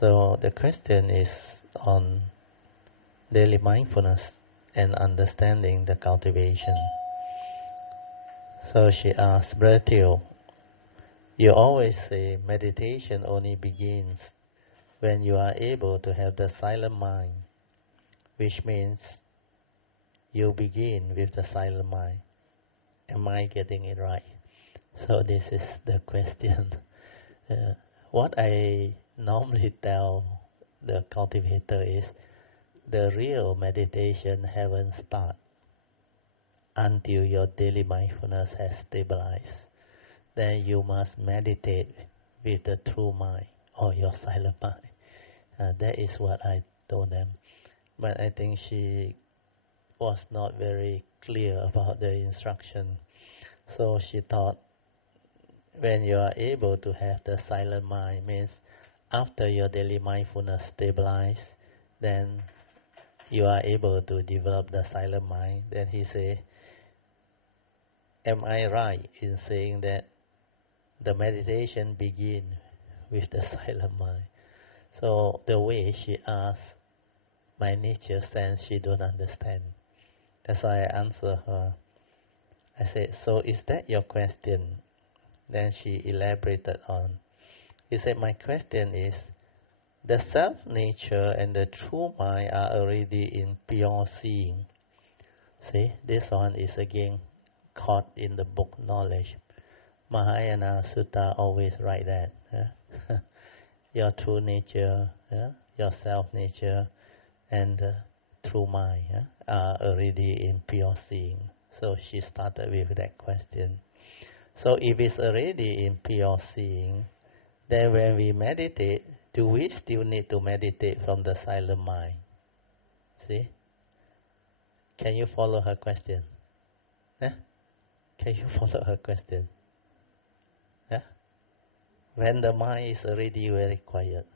So the question is on daily mindfulness and understanding the cultivation. So she asked, Bro Teoh, you always say meditation only begins when you are able to have the silent mind, which means you begin with the silent mind. Am I getting it right? So this is the question. What I normally tell the cultivator is, the real meditation haven't started until your daily mindfulness has stabilized. Then you must meditate with the true mind or your silent mind. That is what I told them. But I think she was not very clear about the instruction. So she thought when you are able to have the silent mind means after your daily mindfulness stabilizes, then you are able to develop the silent mind. Then he said, am I right in saying that the meditation begins with the silent mind? So the way she asked, my nature sense she don't understand. That's why I answer her. I said, so is that your question? Then she elaborated on. He said, my question is, the self-nature and the true mind are already in pure seeing. See, this one is again caught in the book knowledge. Mahayana Sutta always write that. Your true nature, your self-nature, and true mind are already in pure seeing. So she started with that question. So if it's already in pure seeing, then when we meditate, do we still need to meditate from the silent mind? See? Can you follow her question? Can you follow her question? When the mind is already very quiet,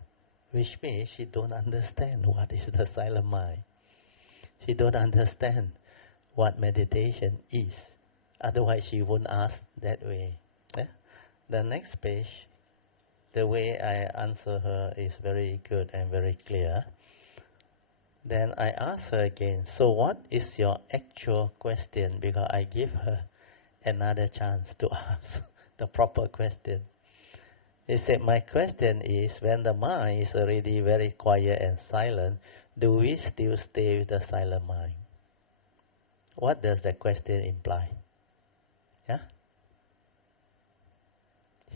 which means she don't understand what is the silent mind. She don't understand what meditation is. Otherwise she won't ask that way. The next page, the way I answer her is very good and very clear. Then I ask her again, so what is your actual question? Because I give her another chance to ask the proper question. He said, my question is, when the mind is already very quiet and silent, do we still stay with the silent mind? What does that question imply?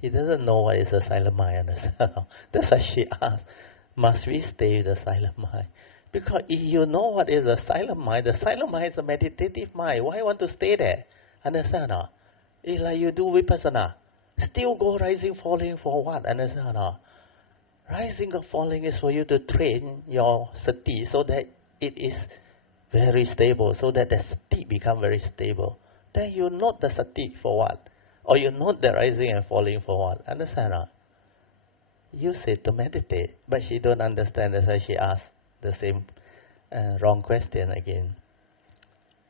He doesn't know what is a silent mind. That's why she asked, must we stay with the silent mind? Because if you know what is the silent mind is a meditative mind. Why want to stay there? Understand or not? It's like you do vipassana. Still go rising, falling for what? Understand or not? Rising or falling is for you to train your sati so that it is very stable, so that the sati become very stable. Then you note the sati for what? Or you note the rising and falling for what? Understand or not? You say to meditate, but she don't understand. That's why she asked the same wrong question again.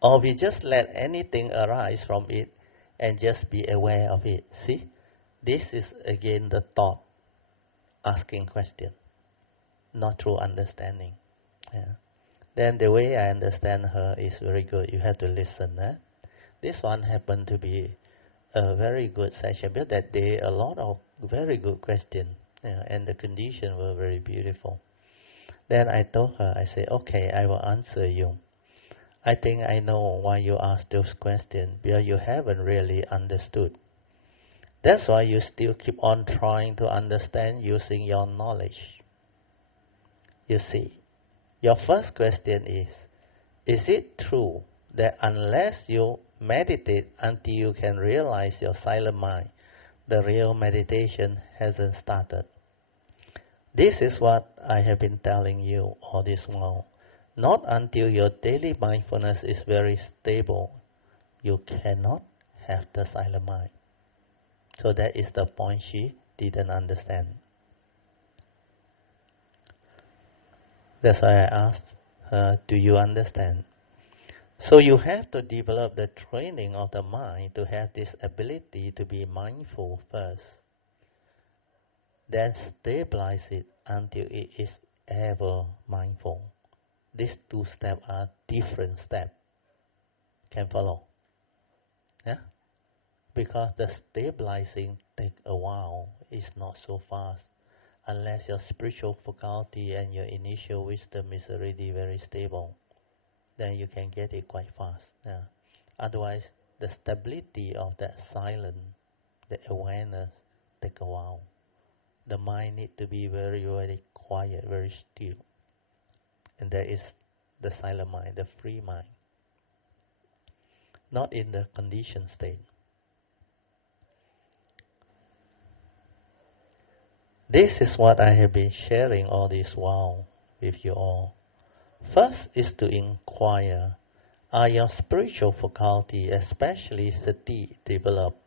Or we just let anything arise from it and just be aware of it. See? This is again the thought asking question, not through understanding. Then the way I understand her is very good. You have to listen. This one happened to be a very good session, but that day a lot of very good questions, and the conditions were very beautiful. Then I told her, I said, okay, I will answer you. I think I know why you asked those questions, because you haven't really understood. That's why you still keep on trying to understand using your knowledge. You see, your first question is it true that unless you meditate until you can realize your silent mind, the real meditation hasn't started? This is what I have been telling you all this while. Not until your daily mindfulness is very stable, you cannot have the silent mind. So that is the point she didn't understand. That's why I asked her, do you understand? So you have to develop the training of the mind to have this ability to be mindful first. then stabilize it until it is ever mindful. These two steps are different steps. Can follow? Yeah? Because the stabilizing takes a while. It's not so fast. Unless your spiritual faculty and your initial wisdom is already very stable, then you can get it quite fast. Yeah. Otherwise, the stability of that silence, the awareness, take a while. The mind need to be very, very quiet, very still. And that is the silent mind, the free mind. Not in the conditioned state. This is what I have been sharing all this while with you all. First is to inquire, are your spiritual faculty, especially sati, developed?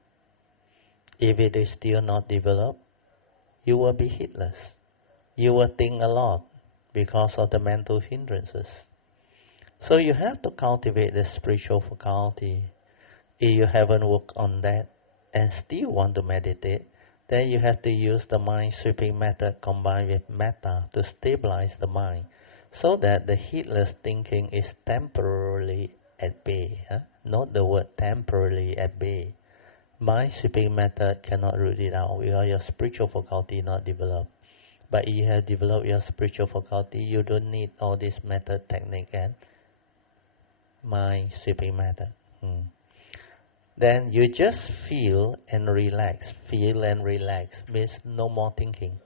If it is still not developed, you will be heedless. You will think a lot because of the mental hindrances. So you have to cultivate the spiritual faculty. If you haven't worked on that and still want to meditate, then you have to use the mind sweeping method combined with metta to stabilize the mind so that the heedless thinking is temporarily at bay. Note the word temporarily at bay. Mind sweeping method cannot root it out because your spiritual faculty not developed. But if you have developed your spiritual faculty, you don't need all this method, technique and mind sweeping method. Then you just feel and relax. Feel and relax means no more thinking.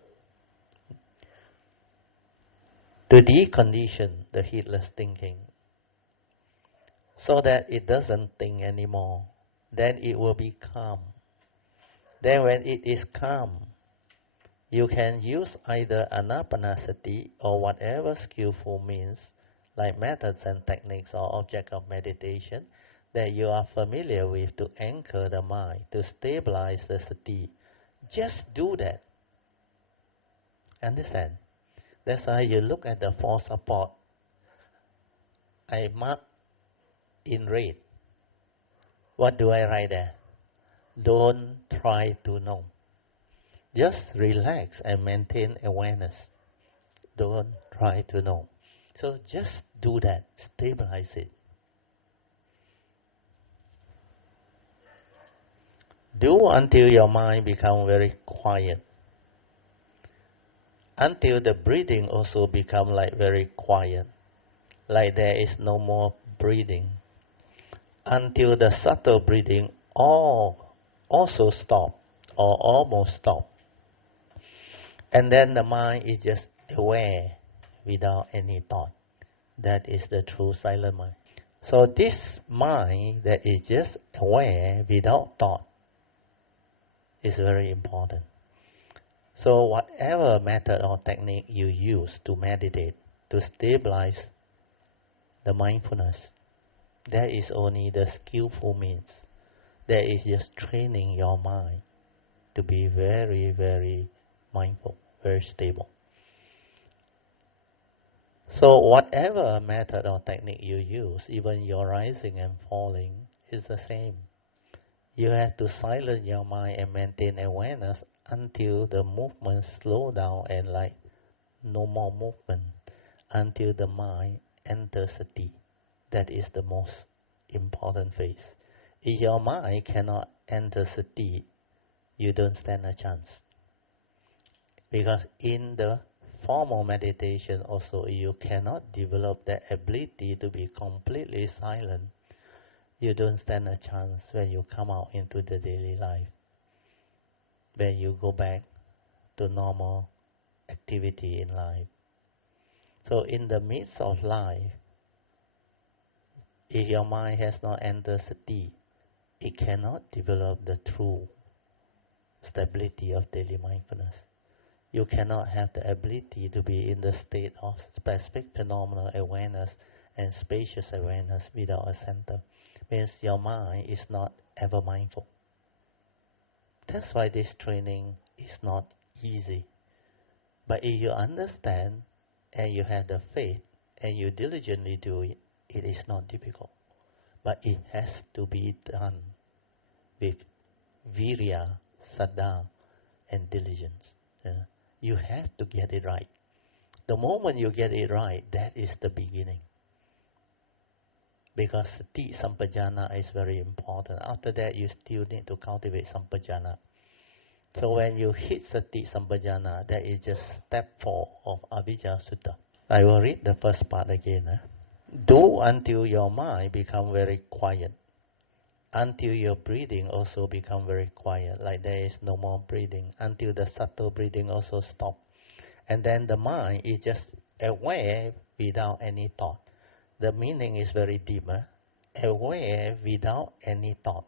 To decondition the heedless thinking so that it doesn't think anymore. Then it will be calm. Then when it is calm, you can use either anapanasati or whatever skillful means like methods and techniques or object of meditation that you are familiar with to anchor the mind, to stabilize the sati. Just do that. Understand? That's why you look at the four support. I mark in red. What do I write there? Don't try to know. Just relax and maintain awareness. Don't try to know. So just do that. Stabilize it. Do until your mind becomes very quiet. Until the breathing also becomes like very quiet. Like there is no more breathing. Until the subtle breathing also stop or almost stop. And then the mind is just aware without any thought. That is the true silent mind. So this mind that is just aware without thought is very important. So whatever method or technique you use to meditate, to stabilize the mindfulness, that is only the skillful means. That is just training your mind to be very, very mindful, very stable. So whatever method or technique you use, even your rising and falling, is the same. You have to silence your mind and maintain awareness until the movement slow down and like no more movement, until the mind enters sati. That is the most important phase. If your mind cannot enter sati, you don't stand a chance. Because in the formal meditation also, you cannot develop that ability to be completely silent. You don't stand a chance when you come out into the daily life. When you go back to normal activity in life. So in the midst of life, if your mind has not entered sati, it cannot develop the true stability of daily mindfulness. You cannot have the ability to be in the state of specific phenomenal awareness and spacious awareness without a center. Means your mind is not ever mindful. That's why this training is not easy. But if you understand and you have the faith and you diligently do it, it is not difficult. But it has to be done with virya, saddha, and diligence. You have to get it right. The moment you get it right, that is the beginning. Because sati sampajana is very important. After that, you still need to cultivate sampajana. So when you hit sati sampajana, that is just step 4 of Avijja Sutta. I will read the first part again. Do until your mind become very quiet. Until your breathing also become very quiet, like there is no more breathing. Until the subtle breathing also stop. And then the mind is just aware without any thought. The meaning is very deep. Aware without any thought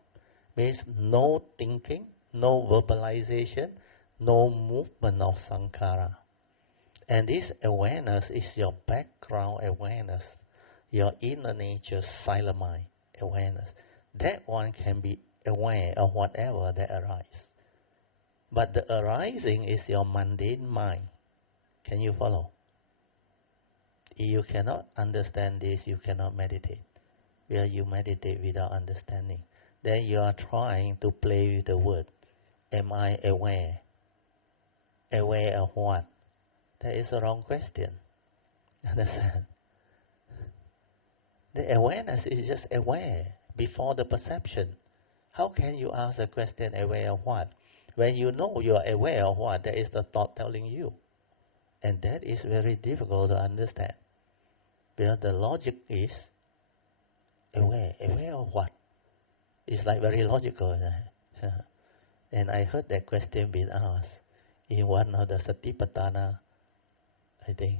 means no thinking, no verbalization, no movement of sankhara. And this awareness is your background awareness, your inner nature, silent mind awareness. That one can be aware of whatever that arises. But the arising is your mundane mind. Can you follow? If you cannot understand this, you cannot meditate. Where you meditate without understanding, then you are trying to play with the word. Am I aware? Aware of what? That is a wrong question. Understand? The awareness is just aware before the perception. How can you ask a question, aware of what? When you know you are aware of what, that is the thought telling you. And that is very difficult to understand. Because the logic is aware. Aware of what? It's like very logical. And I heard that question being asked in one of the Satipatthana, I think.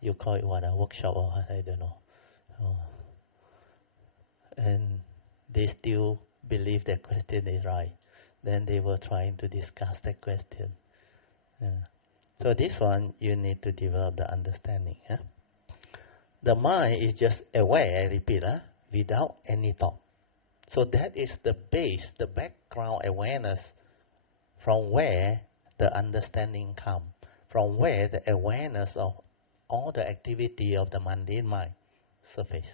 You call it what, a workshop or what, I don't know. And they still believe that question is right. Then they were trying to discuss that question. So this one, you need to develop the understanding. The mind is just aware, I repeat, without any thought. So that is the base, the background awareness from where the understanding comes, from where the awareness of all the activity of the mundane mind surface.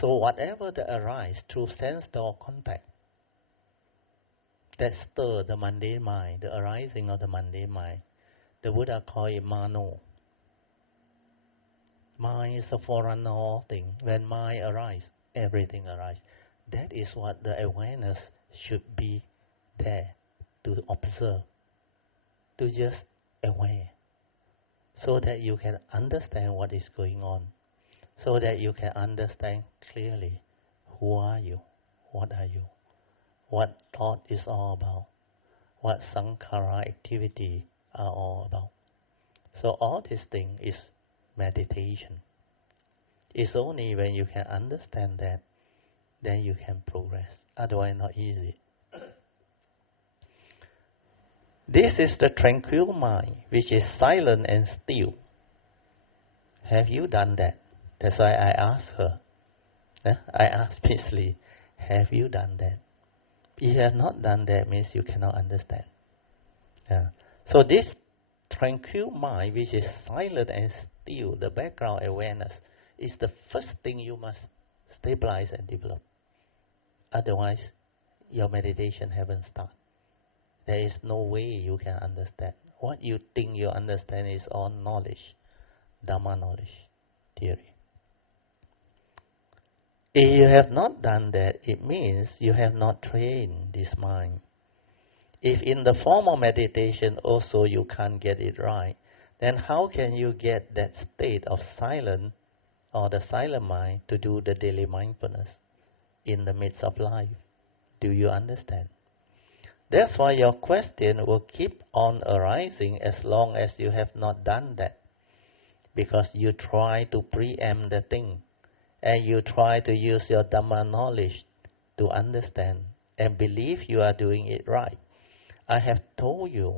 So whatever that arises through sense door contact, that stir the mundane mind, the arising of the mundane mind, the Buddha called it mano. Mind is a forerunner of all things. When mind arises, everything arises. That is what the awareness should be there to observe, to just aware, so that you can understand what is going on, so that you can understand clearly who are you, what are you, what thought is all about, what sankhara activity are all about. So all these things is meditation. It's only when you can understand that, then you can progress. Otherwise, not easy. This is the tranquil mind, which is silent and still. Have you done that? That's why I asked her. I asked Miss Lee, have you done that? If you have not done that, means you cannot understand. So this tranquil mind, which is silent and still, the background awareness, is the first thing you must stabilize and develop. Otherwise, your meditation haven't started. There is no way you can understand. What you think you understand is all knowledge, Dhamma knowledge, theory. If you have not done that, it means you have not trained this mind. If in the form of meditation also you can't get it right, then how can you get that state of silence or the silent mind to do the daily mindfulness in the midst of life? Do you understand? That's why your question will keep on arising as long as you have not done that. Because you try to preempt the thing, and you try to use your Dhamma knowledge to understand and believe you are doing it right. I have told you,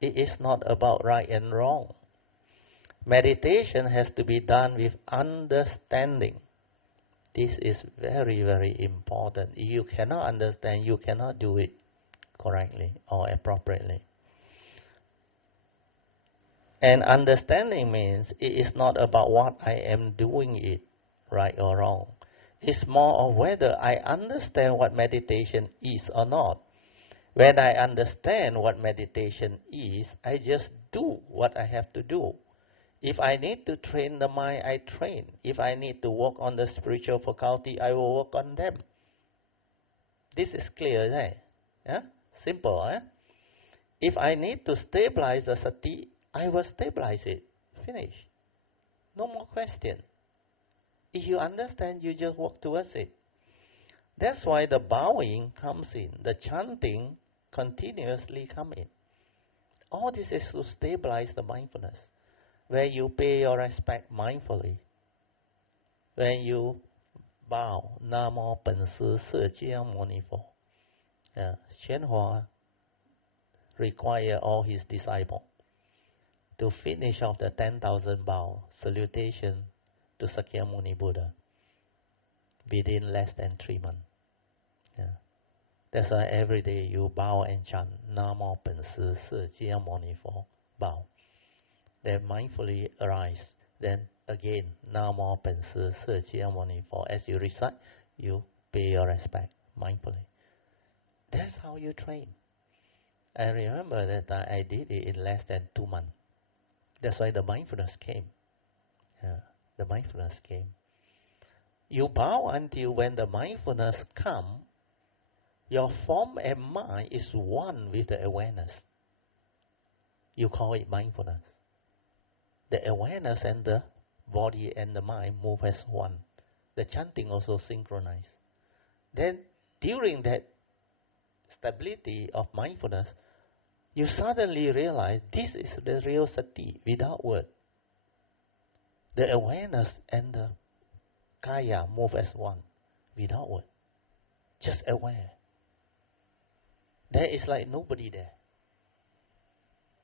it is not about right and wrong. Meditation has to be done with understanding. This is very, very important. If you cannot understand, you cannot do it correctly or appropriately. And understanding means it is not about what I am doing it, right or wrong. It's more of whether I understand what meditation is or not. When I understand what meditation is, I just do what I have to do. If I need to train the mind, I train. If I need to work on the spiritual faculty, I will work on them. This is clear, right? Yeah? Simple, eh? If I need to stabilize the sati, I will stabilize it. Finish. No more question. If you understand, you just walk towards it. That's why the bowing comes in, the chanting continuously come in. All this is to stabilize the mindfulness, where you pay your respect mindfully. When you bow, Namo Pen Si Se Jiang Moni Fo. Xuan Hua required all his disciples to finish off the 10,000 bow salutation to Sakyamuni Buddha within less than 3 months. That's why every day you bow and chant Namo Pen Si Se Jiang Moni Fo. Bow. Then mindfully arise. Then again Namo Pen Si Se Jiang Moni Fo. As you recite, you pay your respect mindfully. That's how you train. I remember that I did it in less than 2 months. That's why the mindfulness came. The mindfulness came. You bow until when the mindfulness comes, your form and mind is one with the awareness. You call it mindfulness. The awareness and the body and the mind move as one. The chanting also synchronized. Then during that stability of mindfulness, you suddenly realize this is the real sati without word. The awareness and the kaya move as one without word. Just aware. There is like nobody there.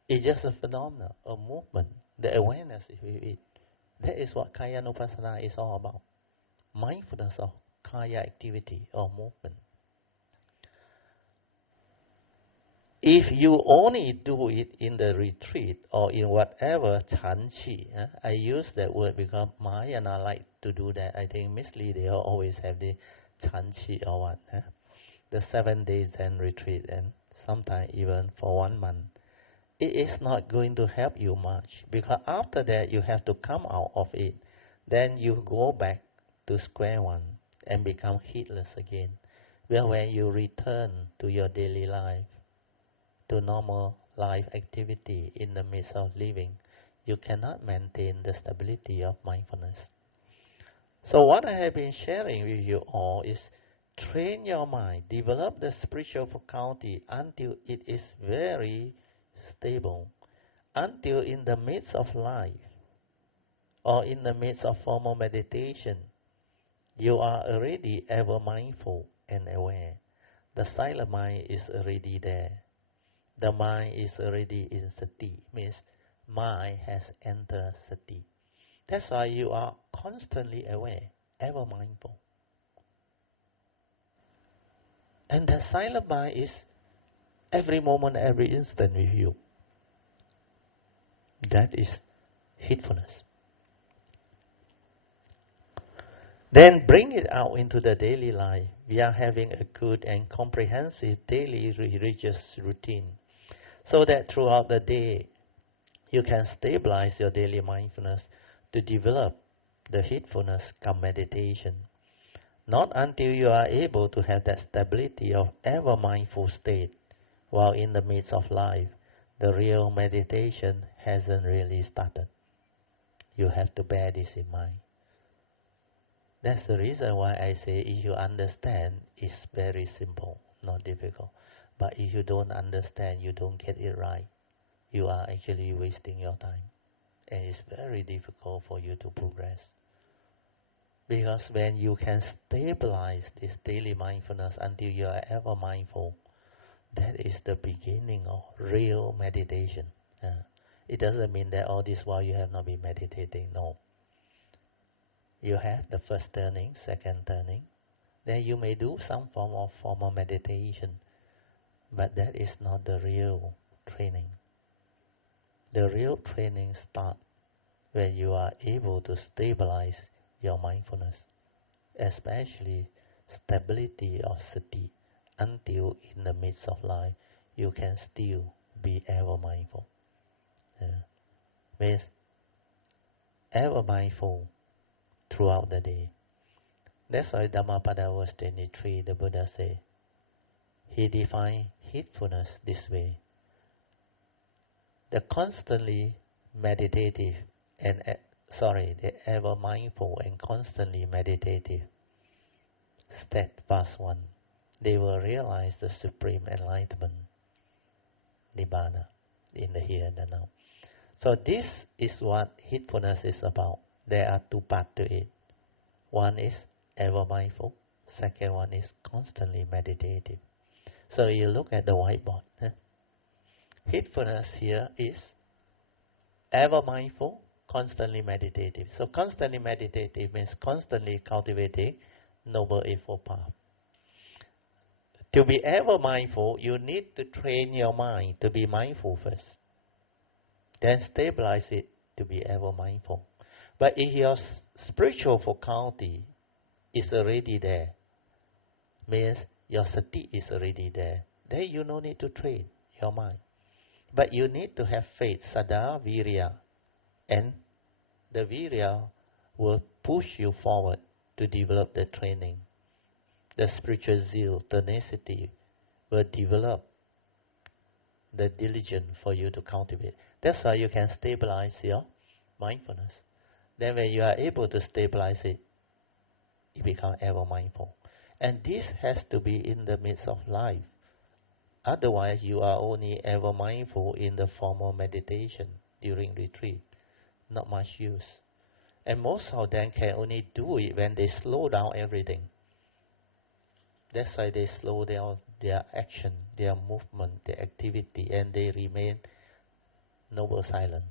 It's just a phenomenon, a movement. The awareness is with it. That is what Kaya Nupassana is all about. Mindfulness of Kaya activity or movement. If you only do it in the retreat or in whatever chanchi, I use that word because Mahayana like to do that. I think Miss Lee, they always have the chanchi or what. The 7 days Zen retreat and sometimes even for 1 month. It is not going to help you much because after that you have to come out of it. Then you go back to square one and become heedless again. Well, when you return to your daily life, to normal life activity in the midst of living, you cannot maintain the stability of mindfulness. So what I have been sharing with you all is train your mind, develop the spiritual faculty until it is very stable, until in the midst of life or in the midst of formal meditation, you are already ever mindful and aware. The silent mind is already there. The mind is already in sati, means mind has entered sati. That's why you are constantly aware, ever mindful. And the silent mind is every moment, every instant with you. That is heedfulness. Then bring it out into the daily life. We are having a good and comprehensive daily religious routine so that throughout the day you can stabilize your daily mindfulness to develop the heedfulness come meditation. Not until you are able to have that stability of ever mindful state while in the midst of life, the real meditation hasn't really started. You have to bear this in mind. That's the reason why I say if you understand, it's very simple, not difficult. But if you don't understand, you don't get it right, you are actually wasting your time. And it's very difficult for you to progress. Because when you can stabilize this daily mindfulness until you are ever mindful, that is the beginning of real meditation. It doesn't mean that all this while you have not been meditating, no. You have the first turning, second turning. Then you may do some form of formal meditation, but that is not the real training. The real training starts when you are able to stabilize your mindfulness, especially stability of sati, until in the midst of life, you can still be ever mindful. Means ever mindful throughout the day. That's why Dhammapada verse 23, the Buddha said, he defined heedfulness this way. The constantly meditative and the ever mindful and constantly meditative steadfast one, they will realize the supreme enlightenment, Nibbana, in the here and the now. So this is what heedfulness is about. There are two parts to it. One is ever mindful. Second one is constantly meditative. So you look at the whiteboard. Heedfulness here is ever mindful, constantly meditative. So constantly meditative means constantly cultivating Noble Eightfold Path. To be ever mindful, you need to train your mind to be mindful first. Then stabilize it to be ever mindful. But if your spiritual faculty is already there, means your sati is already there, then you no need to train your mind. But you need to have faith, sada, virya, and the virya will push you forward to develop the training. The spiritual zeal, tenacity will develop the diligence for you to cultivate. That's why you can stabilize your mindfulness. Then when you are able to stabilize it, you become ever mindful. And this has to be in the midst of life. Otherwise, you are only ever mindful in the formal meditation during retreat. Not much use. And most of them can only do it when they slow down everything. That's why they slow down their action, their movement, their activity, and they remain noble silent.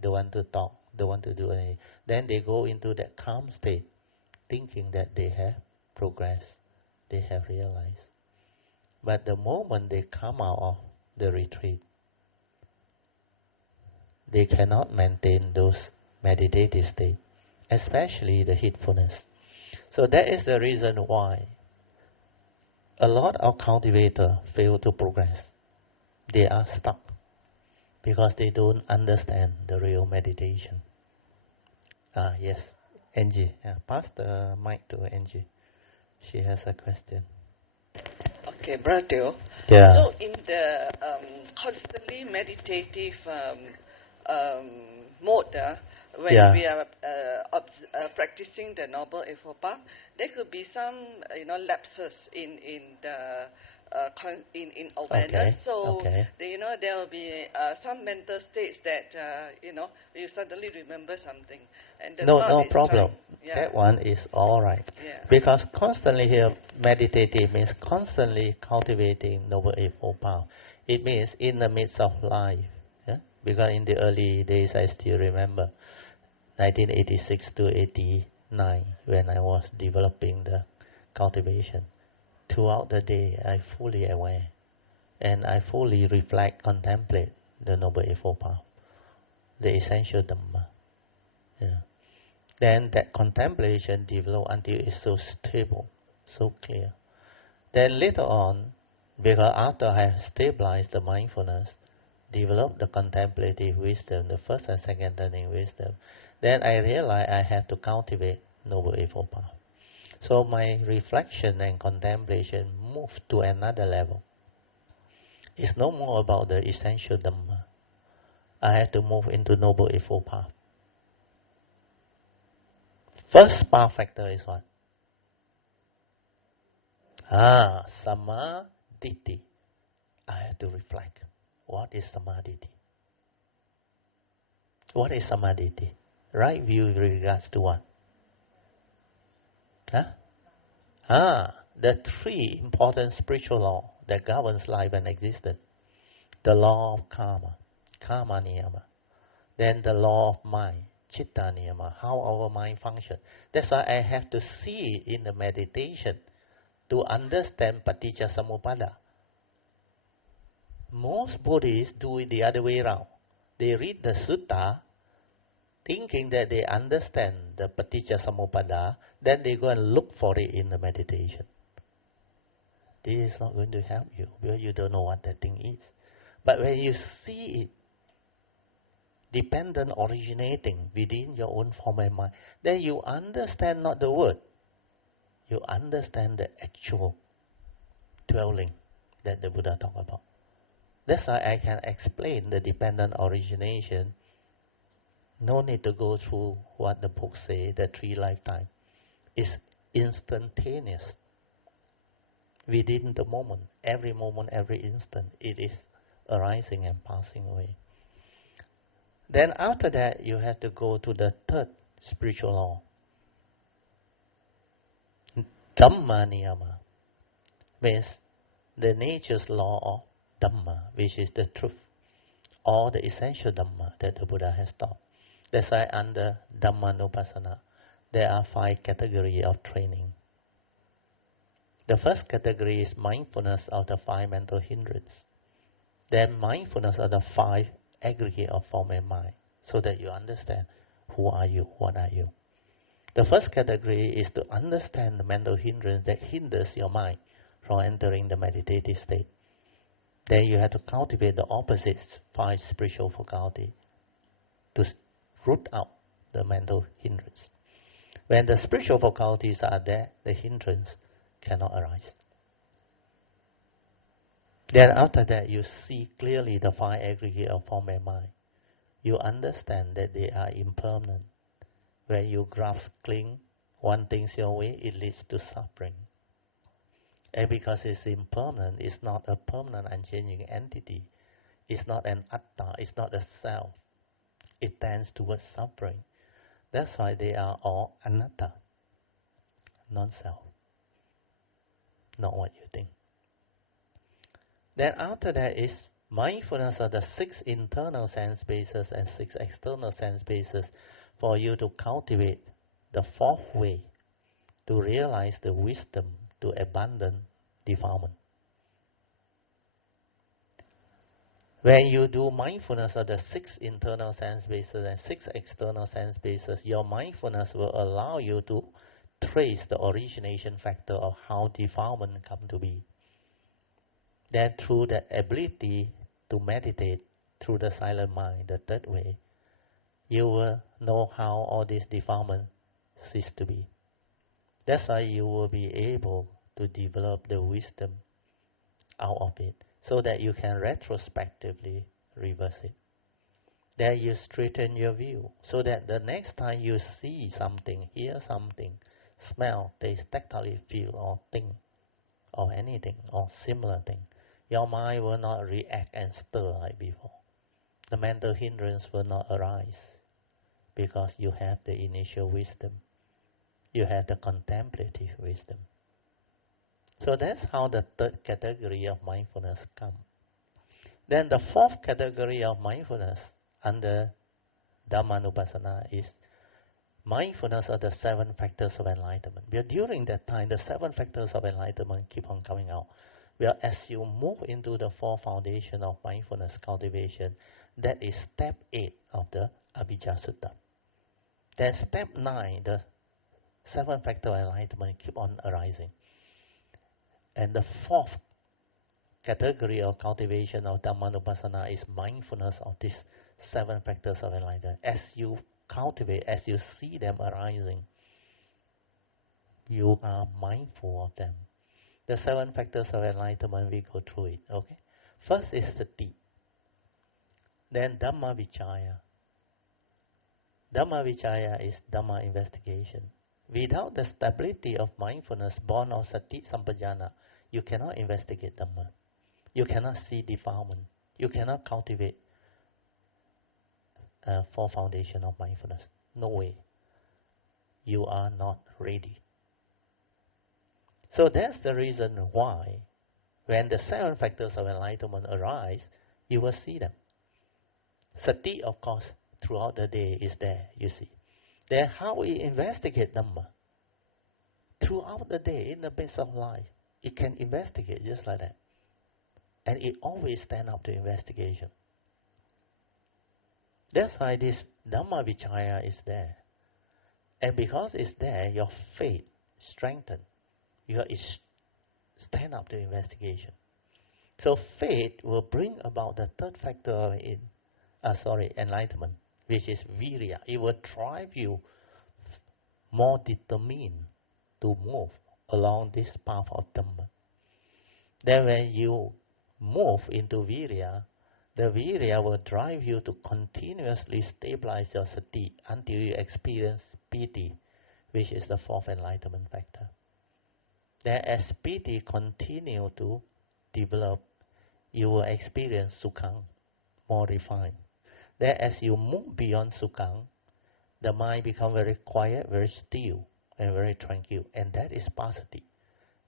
Don't want to talk, don't want to do anything. Then they go into that calm state, thinking that they have progressed, they have realized. But the moment they come out of the retreat, they cannot maintain those meditative states, especially the heedfulness. So that is the reason why a lot of cultivators fail to progress. They are stuck because they don't understand the real meditation. Yes, Angie. Pass the mic to Angie. She has a question. Okay, Bro Teoh. Yeah. So in the constantly meditative mode, when we are practicing the Noble Eightfold Path, there could be some lapses in the in awareness. Okay. So there will be some mental states that you suddenly remember something, and the No problem. That one is all right. Yeah. Because constantly here, meditative means constantly cultivating Noble Eightfold Path. It means in the midst of life. Yeah? Because in the early days, I still remember 1986 to 89 when I was developing the cultivation. Throughout the day, I fully aware and I fully reflect, contemplate the Noble Eightfold Path, the essential Dhamma. Yeah. Then that contemplation develops until it's so stable, so clear. Then later on, because after I have stabilized the mindfulness, developed the contemplative wisdom, the first and second turning wisdom, then I realized I have to cultivate Noble Eightfold Path. So my reflection and contemplation move to another level. It's no more about the essential Dhamma. I have to move into Noble Eightfold Path. First path factor is what? Samadhi. I have to reflect. What is Samadhi? What is Samadhi? Right view with regards to what? The three important spiritual laws that governs life and existence. The law of karma, karma niyama. Then the law of mind, chitta niyama, how our mind functions. That's why I have to see it in the meditation to understand paticca samuppada. Most Buddhists do it the other way around. They read the sutta thinking that they understand the paticca samuppada, then they go and look for it in the meditation. this is not going to help you because you don't know what that thing is. But when you see it dependent originating within your own form and mind, then you understand not the word, you understand the actual dwelling that the Buddha talked about. That's why I can explain the dependent origination. No need to go through what the book say, the 3 lifetimes. It's instantaneous. Within the moment, every instant, it is arising and passing away. Then after that, you have to go to the third spiritual law. Dhamma niyama means the nature's law of Dhamma, which is the truth, or the essential Dhamma that the Buddha has taught. That's why under Dhammanupassana, there are 5 categories of training. The first category is mindfulness of the 5 mental hindrances. Then mindfulness of the 5 aggregate of form and mind, so that you understand who are you, what are you. The first category is to understand the mental hindrance that hinders your mind from entering the meditative state. Then you have to cultivate the opposites, 5 spiritual faculties, to root out the mental hindrance. When the spiritual faculties are there, the hindrance cannot arise. Then after that, you see clearly the 5 aggregate of form and mind. You understand that they are impermanent. When you grasp, cling, want things your way, it leads to suffering. And because it's impermanent, it's not a permanent unchanging entity. It's not an atta, it's not a self. It tends towards suffering. That's why they are all anatta, non-self, not what you think. Then after that is mindfulness of the 6 internal sense bases and 6 external sense bases for you to cultivate the 4th way to realize the wisdom to abandon defilement. When you do mindfulness of the 6 internal sense bases and 6 external sense bases, your mindfulness will allow you to trace the origination factor of how defilement come to be. Then through the ability to meditate through the silent mind, the 3rd way, you will know how all this defilement cease to be. That's why you will be able to develop the wisdom out of it, so that you can retrospectively reverse it. Then you straighten your view, so that the next time you see something, hear something, smell, taste, tactile, feel, or think, or anything, or similar thing, your mind will not react and stir like before. The mental hindrance will not arise, because you have the initial wisdom. You have the contemplative wisdom. So that's how the 3rd category of mindfulness comes. Then the 4th category of mindfulness under Dhammanupassana is mindfulness of the 7 factors of enlightenment. Because during that time, the 7 factors of enlightenment keep on coming out. Well, as you move into the 4th foundation of mindfulness cultivation, that is step 8 of the Abhijja Sutta. Then step 9, the 7 factors of enlightenment keep on arising. And the 4th category of cultivation of Dhammanupassana is mindfulness of these 7 factors of enlightenment. As you cultivate, as you see them arising, you are mindful of them. The 7 factors of enlightenment, we go through it, okay? First is sati. Then Dhamma Vichaya. Dhamma Vichaya is Dhamma investigation. Without the stability of mindfulness born of sati sampajana, you cannot investigate Dhamma. You cannot see defilement. You cannot cultivate 4 foundation of mindfulness. No way. You are not ready. So that's the reason why when the 7 factors of enlightenment arise, you will see them. Sati, of course, throughout the day is there, you see. Then how we investigate Dhamma? Throughout the day, in the midst of life, it can investigate just like that. And it always stands up to investigation. That's why this Dhamma Vichaya is there. And because it's there, your faith strengthens. stand up to investigation. So faith will bring about the third factor of enlightenment, which is virya. It will drive you more determined to move along this path of Dhamma. Then when you move into virya, the virya will drive you to continuously stabilize your sati until you experience piti, which is the fourth enlightenment factor. Then as piti continue to develop, you will experience sukhang, more refined. Then as you move beyond sukhang, the mind becomes very quiet, very still, and very tranquil. And that is passaddhi.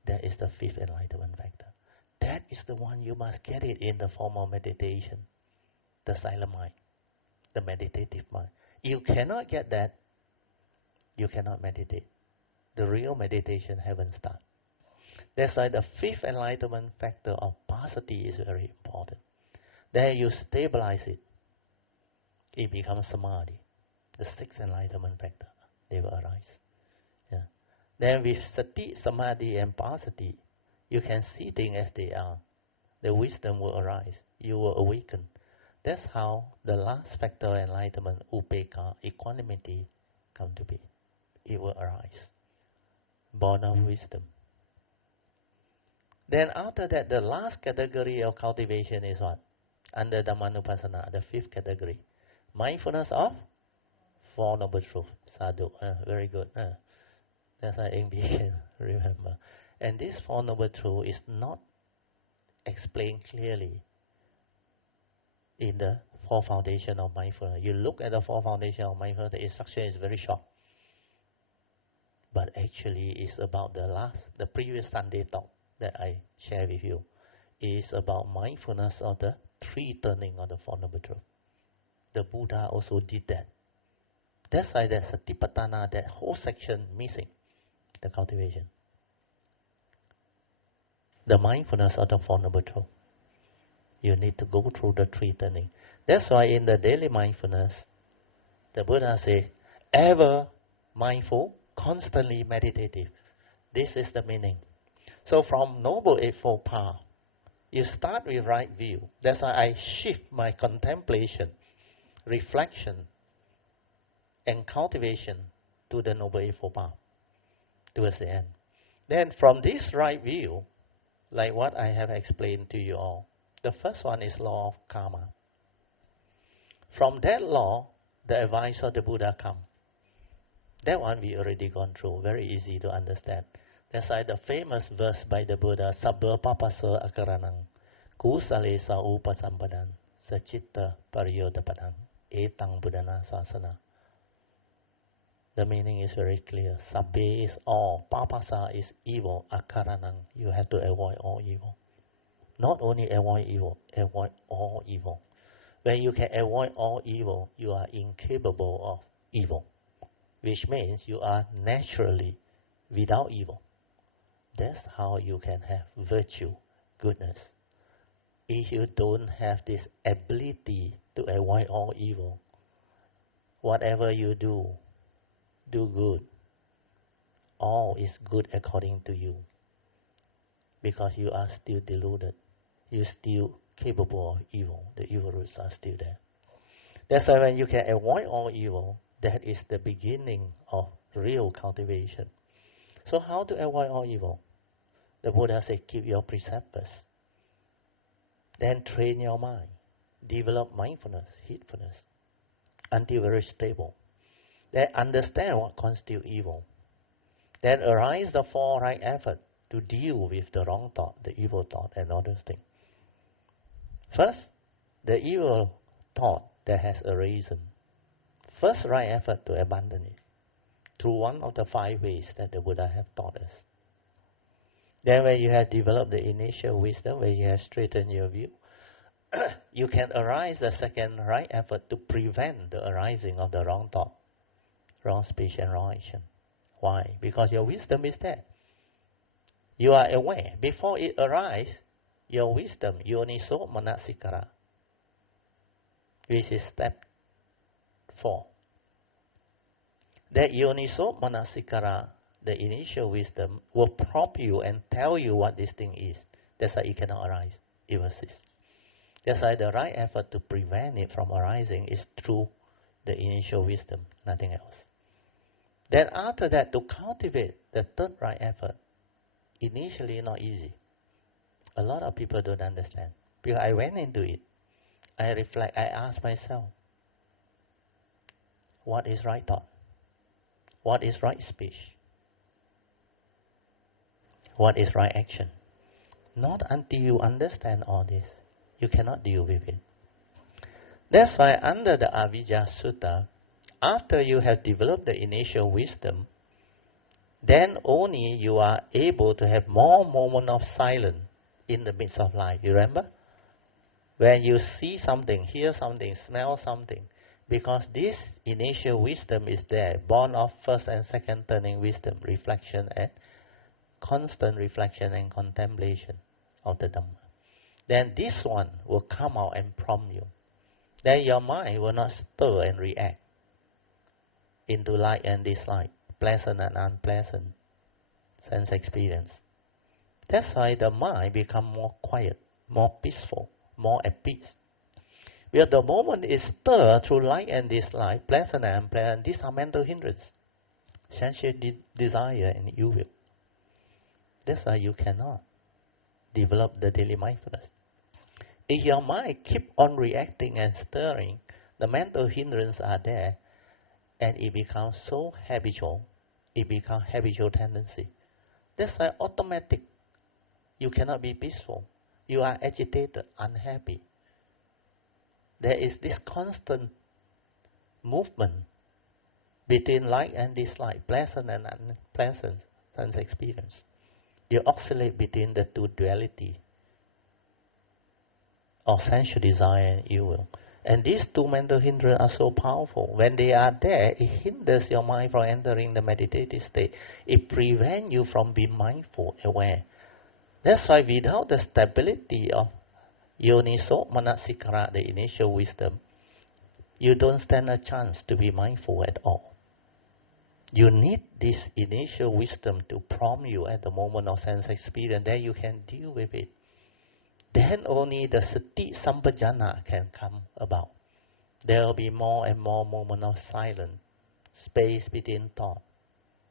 That is the fifth enlightenment factor. That is the one you must get it in the form of meditation, the silent mind, the meditative mind. You cannot get that, you cannot meditate. The real meditation haven't started. That's why the fifth enlightenment factor of passaddhi is very important. Then you stabilize it, it becomes samadhi. The sixth enlightenment factor, they will arise. Yeah. Then with sati, samadhi, and passaddhi, you can see things as they are. The wisdom will arise. You will awaken. That's how the last factor of enlightenment, upekkha, equanimity, come to be. It will arise. Born of wisdom. Then after that, the last category of cultivation is what? Under Dhammanupassana, the fifth category. Mindfulness of Four Noble Truths. Sadhu. Very good. That's why MBA remember. And this Four Noble Truths is not explained clearly in the Four Foundations of Mindfulness. You look at the Four Foundations of Mindfulness, the instruction is very short. But actually, it's about the previous Sunday talk that I shared with you. Is about mindfulness of the three turning of the Four Noble Truths. The Buddha also did that. That's why there's Satipatthana, that whole section missing, the cultivation. The mindfulness of the Four Noble Truths. You need to go through the three turning. That's why in the daily mindfulness, the Buddha says, ever mindful, constantly meditative. This is the meaning. So from Noble Eightfold Path, you start with right view. That's why I shift my contemplation, reflection, and cultivation to the Noble Eightfold Path towards the end. Then from this right view, like what I have explained to you all, the first one is law of karma. From that law, the advice of the Buddha comes. That one we already gone through, very easy to understand. That's why the famous verse by the Buddha, Sabba papasa akaranang, kusalesa upasampadang, sachitta pariyodapadang, etang buddhana sasana. The meaning is very clear. Sabbe is all. Papasa is evil. Akaranang. You have to avoid all evil. Not only avoid evil, avoid all evil. When you can avoid all evil, you are incapable of evil. Which means you are naturally without evil. That's how you can have virtue, goodness. If you don't have this ability to avoid all evil, whatever you do good. All is good according to you. Because you are still deluded. You're still capable of evil. The evil roots are still there. That's why when you can avoid all evil, that is the beginning of real cultivation. So how to avoid all evil? The Buddha said, keep your precepts first. Then train your mind. Develop mindfulness, heedfulness, until very stable. Then understand what constitutes evil. Then arise the four right effort to deal with the wrong thought, the evil thought, and all those things. First, the evil thought that has arisen. First right effort to abandon it through one of the 5 ways that the Buddha have taught us. Then when you have developed the initial wisdom, when you have straightened your view, you can arise the second right effort to prevent the arising of the wrong thought, wrong speech, and wrong action. Why? Because your wisdom is there. You are aware. Before it arises, your wisdom, yoniso manasikara, which is step 4. That yoniso manasikara the initial wisdom will prompt you and tell you what this thing is. That's why it cannot arise. It will cease. That's why the right effort to prevent it from arising is through the initial wisdom, nothing else. Then after that, to cultivate the third right effort, initially not easy. A lot of people don't understand. Because I went into it, I reflect, I ask myself, what is right thought? What is right speech? What is right action? Not until you understand all this, you cannot deal with it. That's why under the Avijja Sutta, after you have developed the initial wisdom, then only you are able to have more moments of silence in the midst of life. You remember? When you see something, hear something, smell something, because this initial wisdom is there, born of first and second turning wisdom, reflection and constant reflection and contemplation of the Dhamma. Then this one will come out and prompt you. Then your mind will not stir and react into like and dislike, pleasant and unpleasant sense experience. That's why the mind becomes more quiet, more peaceful, more at peace. Because the moment is stirred through like and dislike, pleasant and unpleasant, these are mental hindrances, sensual desire and evil. That's why you cannot develop the daily mindfulness. If your mind keep on reacting and stirring, the mental hindrances are there, and it becomes so habitual, it becomes habitual tendency. That's why automatic, you cannot be peaceful. You are agitated, unhappy. There is this constant movement between like and dislike, pleasant and unpleasant sense experience. You oscillate between the two duality of sensual desire and evil. And these two mental hindrances are so powerful. When they are there, it hinders your mind from entering the meditative state. It prevents you from being mindful, aware. That's why without the stability of Yoniso Manasikara, the initial wisdom, you don't stand a chance to be mindful at all. You need this initial wisdom to prompt you at the moment of sense experience, then you can deal with it. Then only the sati sampajana can come about. There will be more and more moments of silence, space between thought.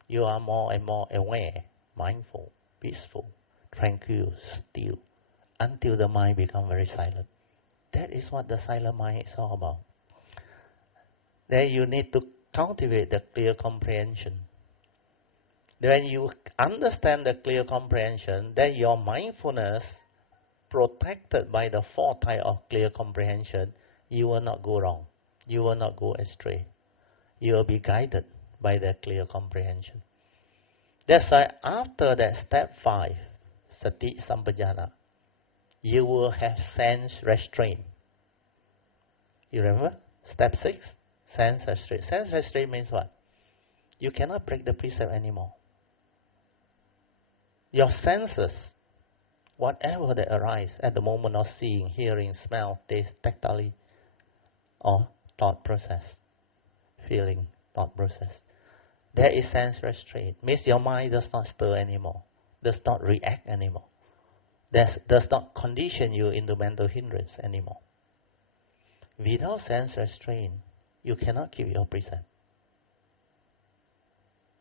You are more and more aware, mindful, peaceful, tranquil, still, until the mind becomes very silent. That is what the silent mind is all about. Then you need to cultivate the clear comprehension. When you understand the clear comprehension, then your mindfulness, protected by the four types of clear comprehension, you will not go wrong. You will not go astray. You will be guided by the clear comprehension. That's why after that step 5, sati sampajana, you will have sense restraint. You remember? Step 6, sense restraint. Sense restraint means what? You cannot break the precept anymore. Your senses, whatever that arise at the moment of seeing, hearing, smell, taste, tactile, or thought process, feeling, thought process, there is sense restraint. Means your mind does not stir anymore, does not react anymore, does not condition you into mental hindrance anymore. Without sense restraint, you cannot keep your precept.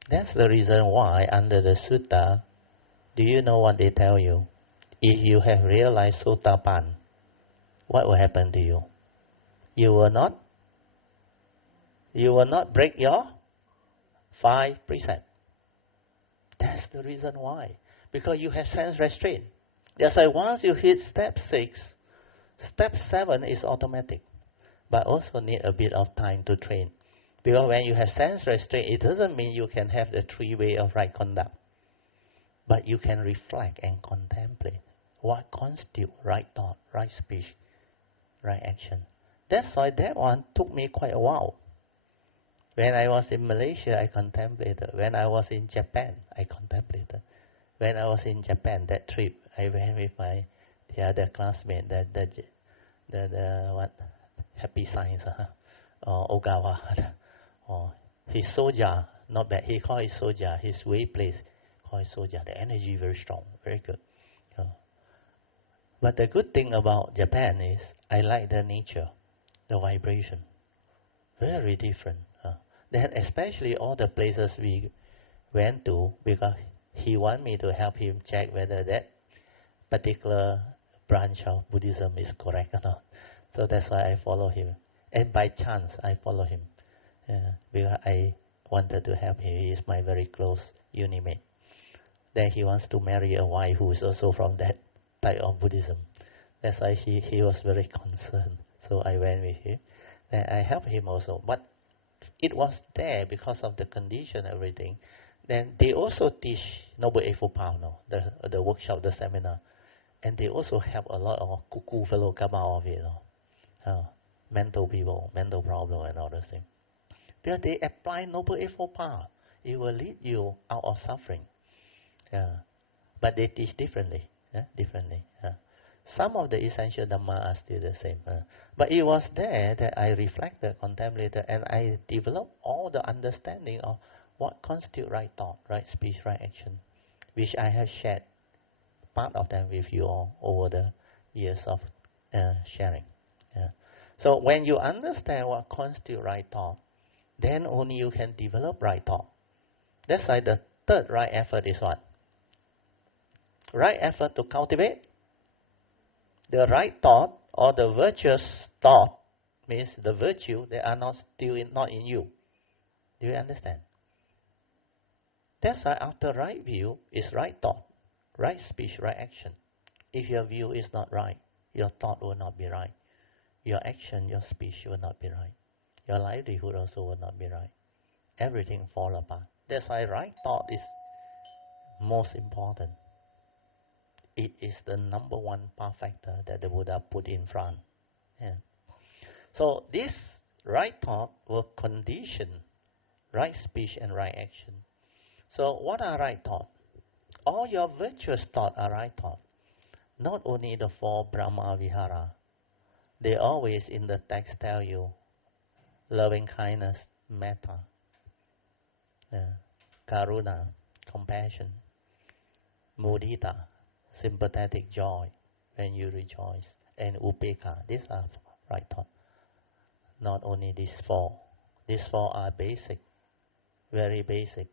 That's the reason why under the sutta, do you know what they tell you? If you have realized Sotapan, what will happen to you? You will not break your 5 precepts. That's the reason why. Because you have sense restraint. That's why once you hit step 6, step 7 is automatic, but also need a bit of time to train. Because when you have sense restraint, it doesn't mean you can have the 3 ways of right conduct. But you can reflect and contemplate what constitutes right thought, right speech, right action. That's why that one took me quite a while. When I was in Malaysia, I contemplated. When I was in Japan, I contemplated. When I was in Japan, that trip, I went with the other classmate, the Happy Science, or Ogawa, or Hisoja, not bad. He called it soja. His way place called it soja. The energy very strong, very good. But the good thing about Japan is I like the nature, the vibration, very different. Then especially all the places we went to, because he want me to help him check whether that particular branch of Buddhism is correct or not. So that's why I follow him. And by chance, I follow him. Because I wanted to help him. He is my very close unimate. Then he wants to marry a wife who is also from that type of Buddhism. That's why he was very concerned. So I went with him. Then I helped him also. But it was there because of the condition, everything. Then they also teach Noble Eightfold Path, the workshop, the seminar. And they also have a lot of cuckoo fellow come out of it. Mental people, mental problem and all those things. Because they apply Noble Eightfold Path. It will lead you out of suffering. But they teach differently. Some of the essential Dhamma are still the same. But it was there that I reflected, contemplated, and I developed all the understanding of what constitutes right thought, right speech, right action, which I have shared part of them with you all over the years of sharing. So when you understand what constitutes right thought, then only you can develop right thought. That's why the third right effort is what? Right effort to cultivate the right thought or the virtuous thought, means the virtue that are not in you. Do you understand? That's why after right view is right thought, right speech, right action. If your view is not right, your thought will not be right. Your action, your speech will not be right. Your livelihood also will not be right. Everything fall apart. That's why right thought is most important. It is the number one path factor that the Buddha put in front. So this right thought will condition right speech and right action. So what are right thought? All your virtuous thoughts are right thought. Not only the four Brahma Vihara. They always in the text tell you loving kindness, metta, karuna, compassion, mudita, sympathetic joy when you rejoice, and upekkha. These are right thought. Not only these four. These four are basic, very basic.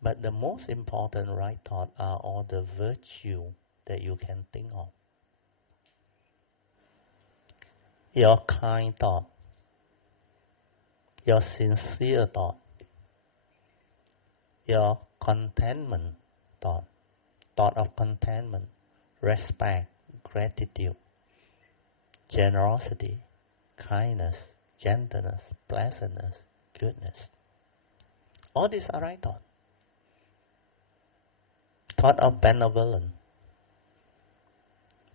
But the most important right thought are all the virtue that you can think of. Your kind thought, your sincere thought, your contentment thought, thought of contentment, respect, gratitude, generosity, kindness, gentleness, pleasantness, goodness. All these are right thought. Thought of benevolence,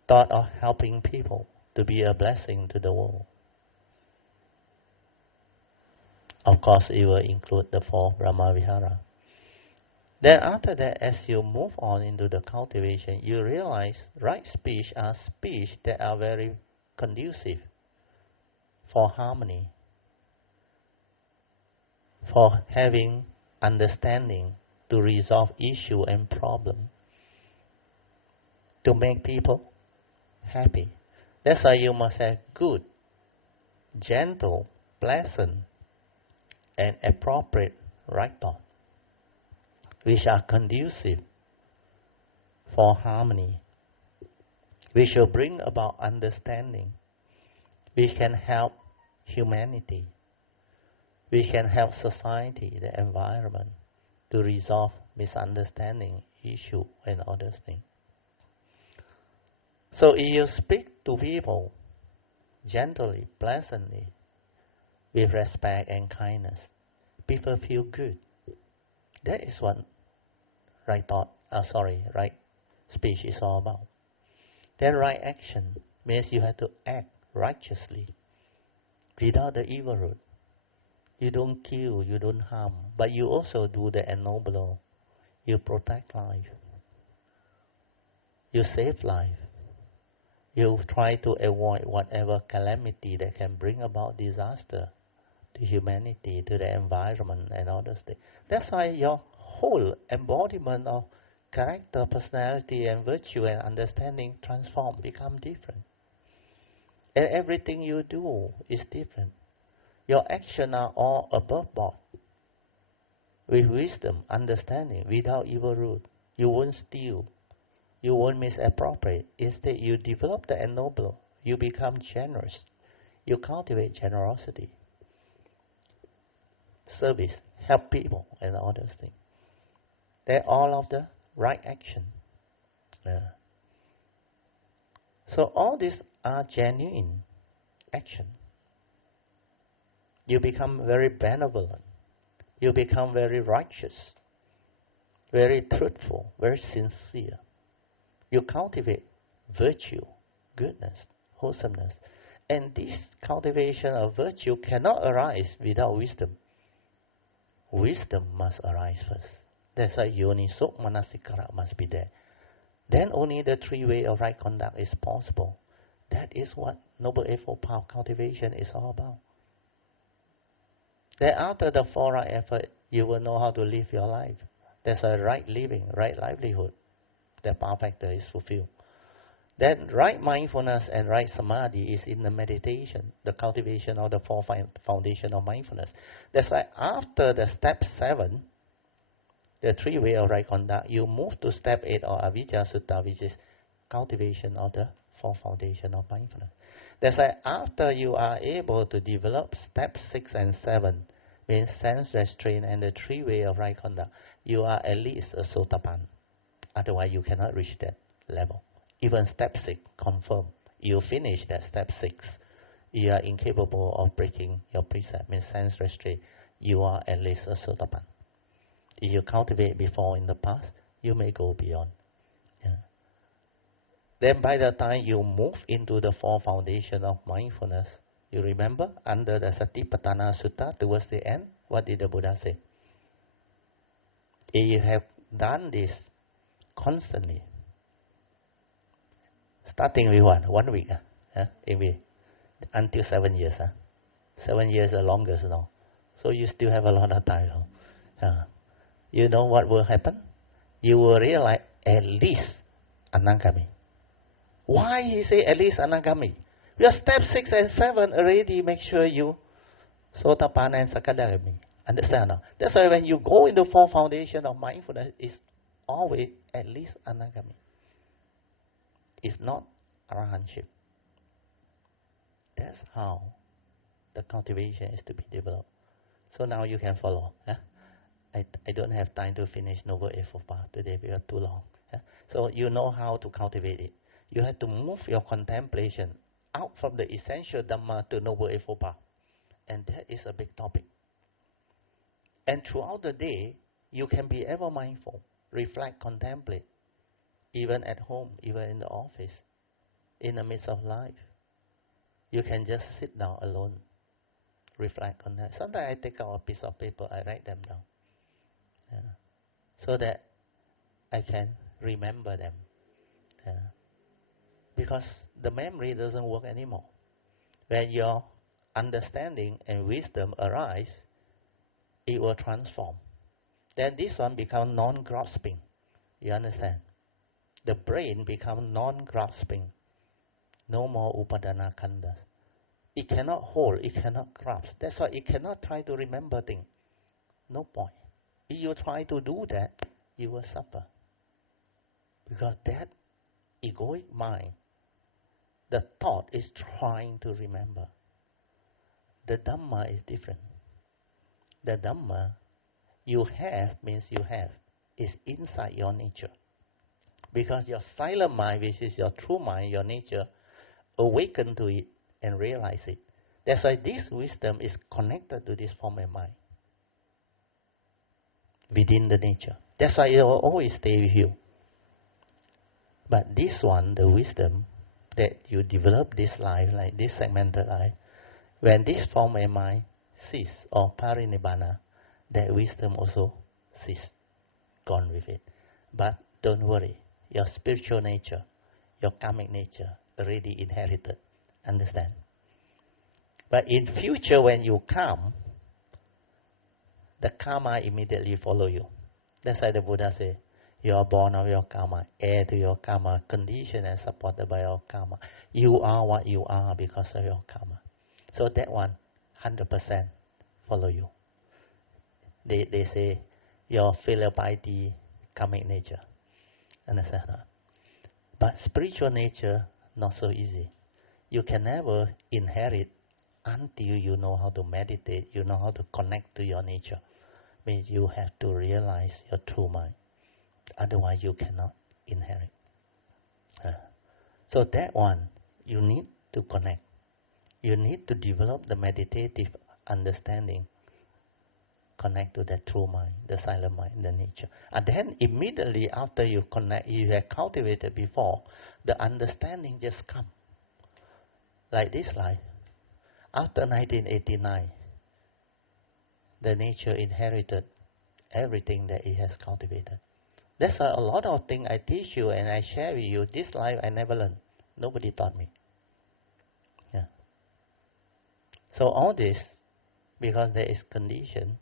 thought of helping people to be a blessing to the world. Of course, it will include the four Brahma Vihara. Then after that, as you move on into the cultivation, you realize right speech are speech that are very conducive for harmony, for having understanding, to resolve issue and problem, to make people happy. That's why you must have good, gentle, pleasant, and appropriate right thought, which are conducive for harmony, which will bring about understanding, which can help humanity, which can help society, the environment, to resolve misunderstanding, issue, and other things. So if you speak to people gently, pleasantly, with respect and kindness, people feel good. That is what right thought, right speech is all about. Then right action means you have to act righteously, without the evil root. You don't kill, you don't harm, but you also do the ennobler. You protect life. You save life. You try to avoid whatever calamity that can bring about disaster to humanity, to the environment, and all those things. That's why your whole embodiment of character, personality, and virtue and understanding transform, become different. And everything you do is different. Your actions are all above board. With wisdom, understanding, without evil root. You won't steal. You won't misappropriate. Instead, you develop the ennoble. You become generous. You cultivate generosity, service, help people, and all those things. They're all of the right action. So all these are genuine action. You become very benevolent. You become very righteous, very truthful, very sincere. You cultivate virtue, goodness, wholesomeness. And this cultivation of virtue cannot arise without wisdom. Wisdom must arise first. That's why yoniso manasikara must be there. Then only the three way of right conduct is possible. That is what Noble Eightfold Path cultivation is all about. Then after the four right effort, you will know how to live your life. There's a right living, right livelihood. The power factor is fulfilled. Then right mindfulness and right samadhi is in the meditation, the cultivation of the four foundation of mindfulness. That's why after the step 7, the three way of right conduct, you move to step 8 or avijja sutta, which is cultivation of the four foundation of mindfulness. That's why after you are able to develop step 6 and 7, means sense restraint and the three way of right conduct, you are at least a sotapan. Otherwise, you cannot reach that level. Even step 6, confirm. You finish that step 6. You are incapable of breaking your precept, means sense restraint. You are at least a sotapan. If you cultivate before in the past, you may go beyond. Yeah. Then by the time you move into the four foundation of mindfulness, you remember under the Satipatthana Sutta towards the end, what did the Buddha say? If you have done this constantly, starting with what? 1 week, until 7 years. 7 years the longest now. So you still have a lot of time. You know what will happen? You will realize at least Anagami. Why he say at least Anagami? Because step 6 and 7 already make sure you Sotapanna and Sakadagami. Understand now? That's why when you go into four foundation of mindfulness, it's always at least Anagami. If not Arahantship. That's how the cultivation is to be developed. So now you can follow. I don't have time to finish Noble Eightfold Path today because too long. So you know how to cultivate it. You have to move your contemplation out from the essential Dhamma to Noble Eightfold Path. And that is a big topic. And throughout the day, you can be ever mindful, reflect, contemplate, even at home, even in the office, in the midst of life. You can just sit down alone, reflect on that. Sometimes I take out a piece of paper, I write them down, so that I can remember them. Because the memory doesn't work anymore. When your understanding and wisdom arise, it will transform. Then this one becomes non-grasping. You understand? The brain becomes non-grasping. No more upadana khandhas. It cannot hold, it cannot grasp. That's why it cannot try to remember things. No point. If you try to do that, you will suffer. Because that egoic mind, the thought is trying to remember. The Dhamma is different. The Dhamma you have means you have. It's inside your nature. Because your silent mind, which is your true mind, your nature, awaken to it and realize it. That's why this wisdom is connected to this form of mind. Within the nature. That's why it will always stay with you. But this one, the wisdom, that you develop this life, like this segmented life, when this form of mind cease, or parinibbana, that wisdom also cease, gone with it. But don't worry, your spiritual nature, your karmic nature, already inherited. Understand? But in future, when you come, the karma immediately follow you. That's why the Buddha says, you are born of your karma, heir to your karma, conditioned and supported by your karma. You are what you are because of your karma. So that one, 100% follow you. They say, your filial piety, karmic nature. Understand? But spiritual nature, not so easy. You can never inherit until you know how to meditate, you know how to connect to your nature. Means you have to realize your true mind. Otherwise, you cannot inherit. So that one, you need to connect. You need to develop the meditative understanding. Connect to that true mind, the silent mind, the nature. And then immediately after you connect, you have cultivated before, the understanding just comes. Like this life. After 1989, the nature inherited everything that it has cultivated. That's why a lot of things I teach you and I share with you, this life I never learned. Nobody taught me. Yeah. So all this, because there is condition,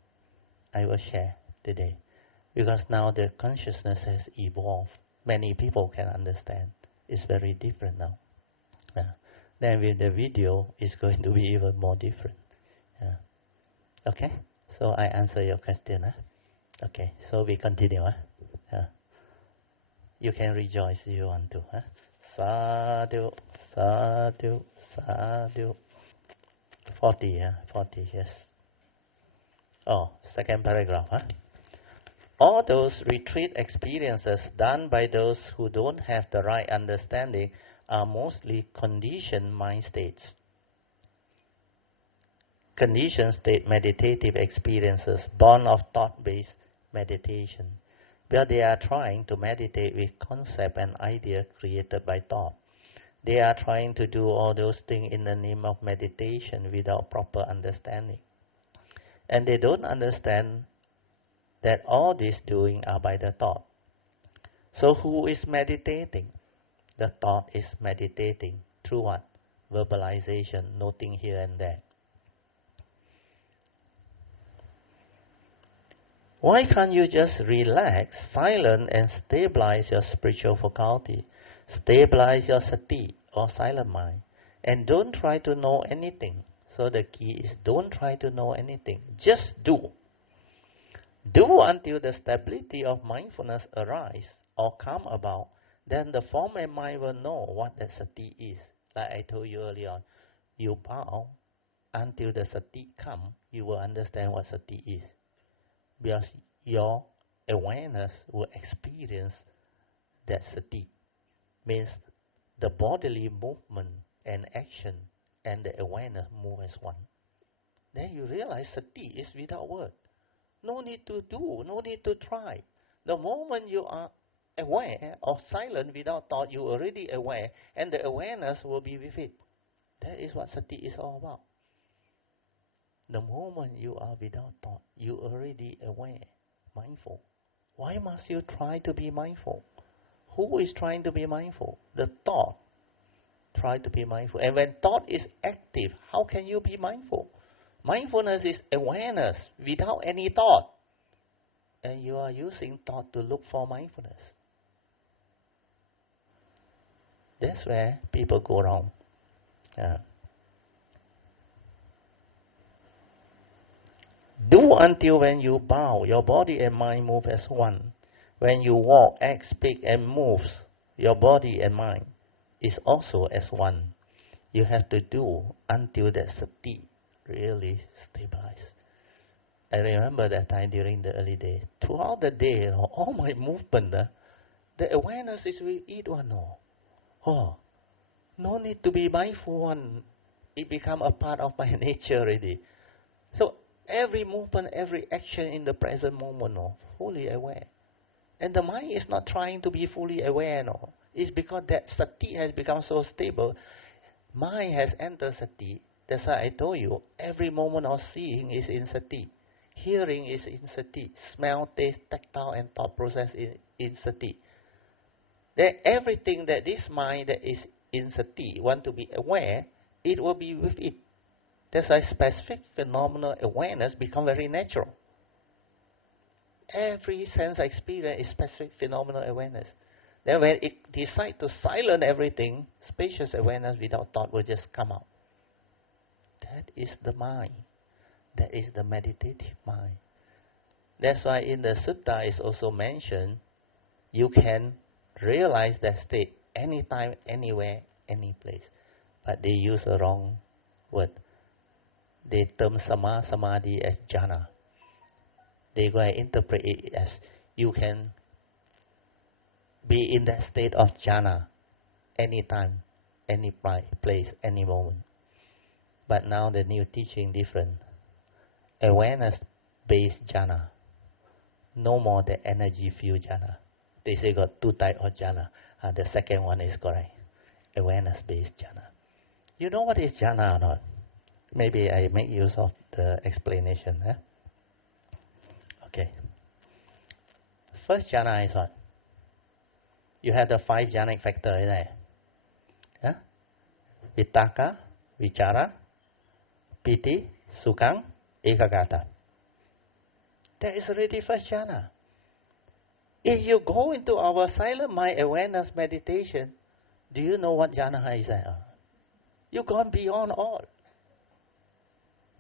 I will share today. Because now the consciousness has evolved. Many people can understand. It's very different now. Yeah. Then with the video, it's going to be even more different. Yeah. Okay? So I answer your question. Okay, so we continue. You can rejoice if you want to. Sadhu, sadhu, sadhu. 40, 40, yes. Oh, second paragraph. All those retreat experiences done by those who don't have the right understanding are mostly conditioned mind states. Conditioned state meditative experiences born of thought-based meditation, where they are trying to meditate with concept and idea created by thought. They are trying to do all those things in the name of meditation without proper understanding. And they don't understand that all these doing are by the thought. So who is meditating? The thought is meditating through what? Verbalization, noting here and there. Why can't you just relax, silent, and stabilize your spiritual faculty? Stabilize your sati, or silent mind. And don't try to know anything. So the key is don't try to know anything. Just do. Do until the stability of mindfulness arise or come about. Then the form and mind will know what that sati is. Like I told you earlier on. You bow until the sati come, you will understand what sati is. Because your awareness will experience that sati. Means the bodily movement and action and the awareness move as one. Then you realize sati is without word. No need to do, no need to try. The moment you are aware or silent without thought, you are already aware, and the awareness will be with it. That is what sati is all about. The moment you are without thought, you are already aware, mindful. Why must you try to be mindful? Who is trying to be mindful? The thought. Try to be mindful. And when thought is active, how can you be mindful? Mindfulness is awareness without any thought. And you are using thought to look for mindfulness. That's where people go wrong. Do until when you bow, your body and mind move as one. When you walk, act, speak, and move, your body and mind is also as one. You have to do until that sati really stabilizes. I remember that time during the early days. Throughout the day, all my movement, the awareness is with each one. No need to be mindful one. It become a part of my nature already. So every movement, every action in the present moment, fully aware. And the mind is not trying to be fully aware, It's because that sati has become so stable. Mind has entered sati. That's why I told you, every moment of seeing is in sati. Hearing is in sati. Smell, taste, tactile, and thought process is in sati. Then everything that this mind that is in sati want to be aware, it will be with it. That's why specific phenomenal awareness become very natural. every sense experience is specific phenomenal awareness. Then when it decides to silence everything, spacious awareness without thought will just come out. That is the mind. That is the meditative mind. That's why in the sutta is also mentioned, you can realize that state anytime, anywhere, any place. But they use a wrong word. They term samadhi as jhana. They go and interpret it as you can be in that state of jhana anytime, any place, any moment. But now the new teaching different. Awareness-based jhana. No more the energy-filled jhana. They say got two types of jhana. The second one is correct. Awareness-based jhana. You know what is jhana or not? Maybe I make use of the explanation. Okay. First jhana is what? You have the 5 jhanic factors there. Vitakka, vichara, piti, sukhang, ekagata. That is already first jhana. If you go into our silent mind awareness meditation, do you know what jhana is that? You've gone beyond all.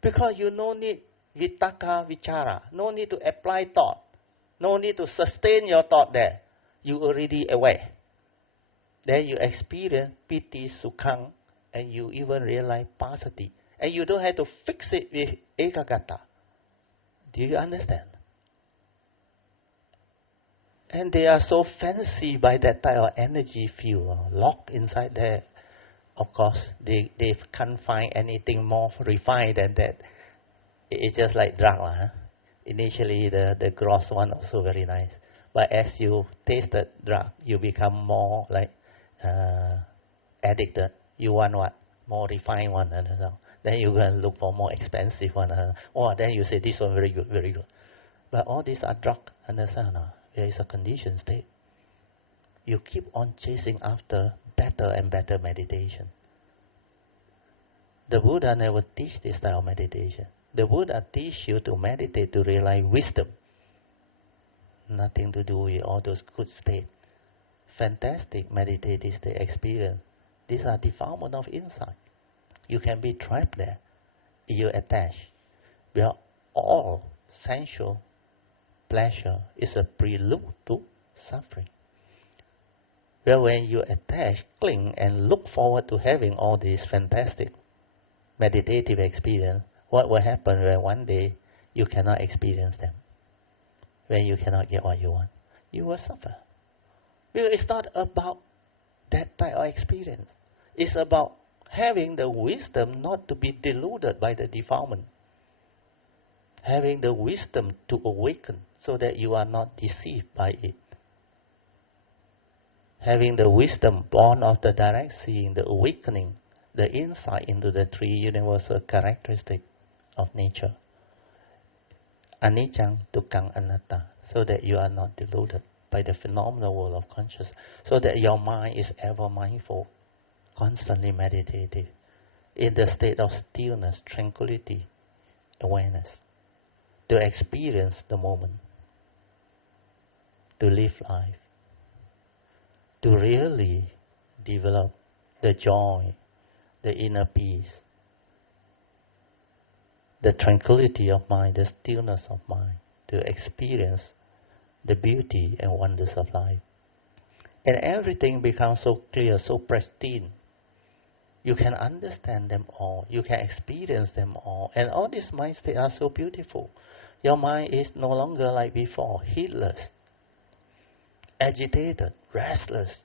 Because you no need vitakka, vichara, no need to apply thought, no need to sustain your thought there. You already aware. Then you experience piti, sukhang, and you even realize passaddhi. And you don't have to fix it with ekagata. Do you understand? And they are so fancy by that type of energy field, locked inside there. Of course, they can't find anything more refined than that. It's just like drug. Initially, the gross one also very nice. But as you taste the drug, you become more like addicted. You want what? More refined one. Then you go and look for more expensive one. Then you say, this one very good, very good. But all these are drug, understand? There is a conditioned state. You keep on chasing after better and better meditation. The Buddha never teach this style of meditation. The Buddha teach you to meditate to realize wisdom. Nothing to do with all those good states. Fantastic meditative state experience. These are defilement of insight. You can be trapped there. You attach. Because all sensual pleasure is a prelude to suffering. Well, when you attach, cling, and look forward to having all these fantastic meditative experience, what will happen when one day you cannot experience them? When you cannot get what you want? You will suffer. Because it's not about that type of experience. It's about having the wisdom not to be deluded by the defilement. Having the wisdom to awaken so that you are not deceived by it. Having the wisdom born of the direct seeing, the awakening, the insight into the 3 universal characteristics of nature. Anicca, dukkha, anatta, so that you are not deluded by the phenomenal world of consciousness, so that your mind is ever mindful, constantly meditative, in the state of stillness, tranquility, awareness, to experience the moment, to live life, to really develop the joy, the inner peace, the tranquility of mind, the stillness of mind, to experience the beauty and wonders of life. And everything becomes so clear, so pristine. You can understand them all. You can experience them all. And all these mind states are so beautiful. Your mind is no longer like before, heedless, agitated, restless,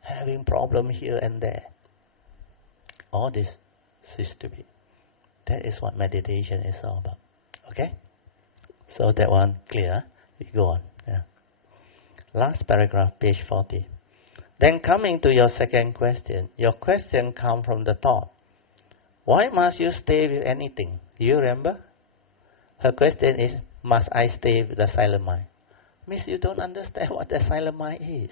having problems here and there. All this ceases to be. That is what meditation is all about. Okay? So that one clear. We go on. Last paragraph, page 40. Then coming to your second question. Your question comes from the thought. Why must you stay with anything? Do you remember? Her question is, must I stay with the silent mind? Means you don't understand what the silent mind is.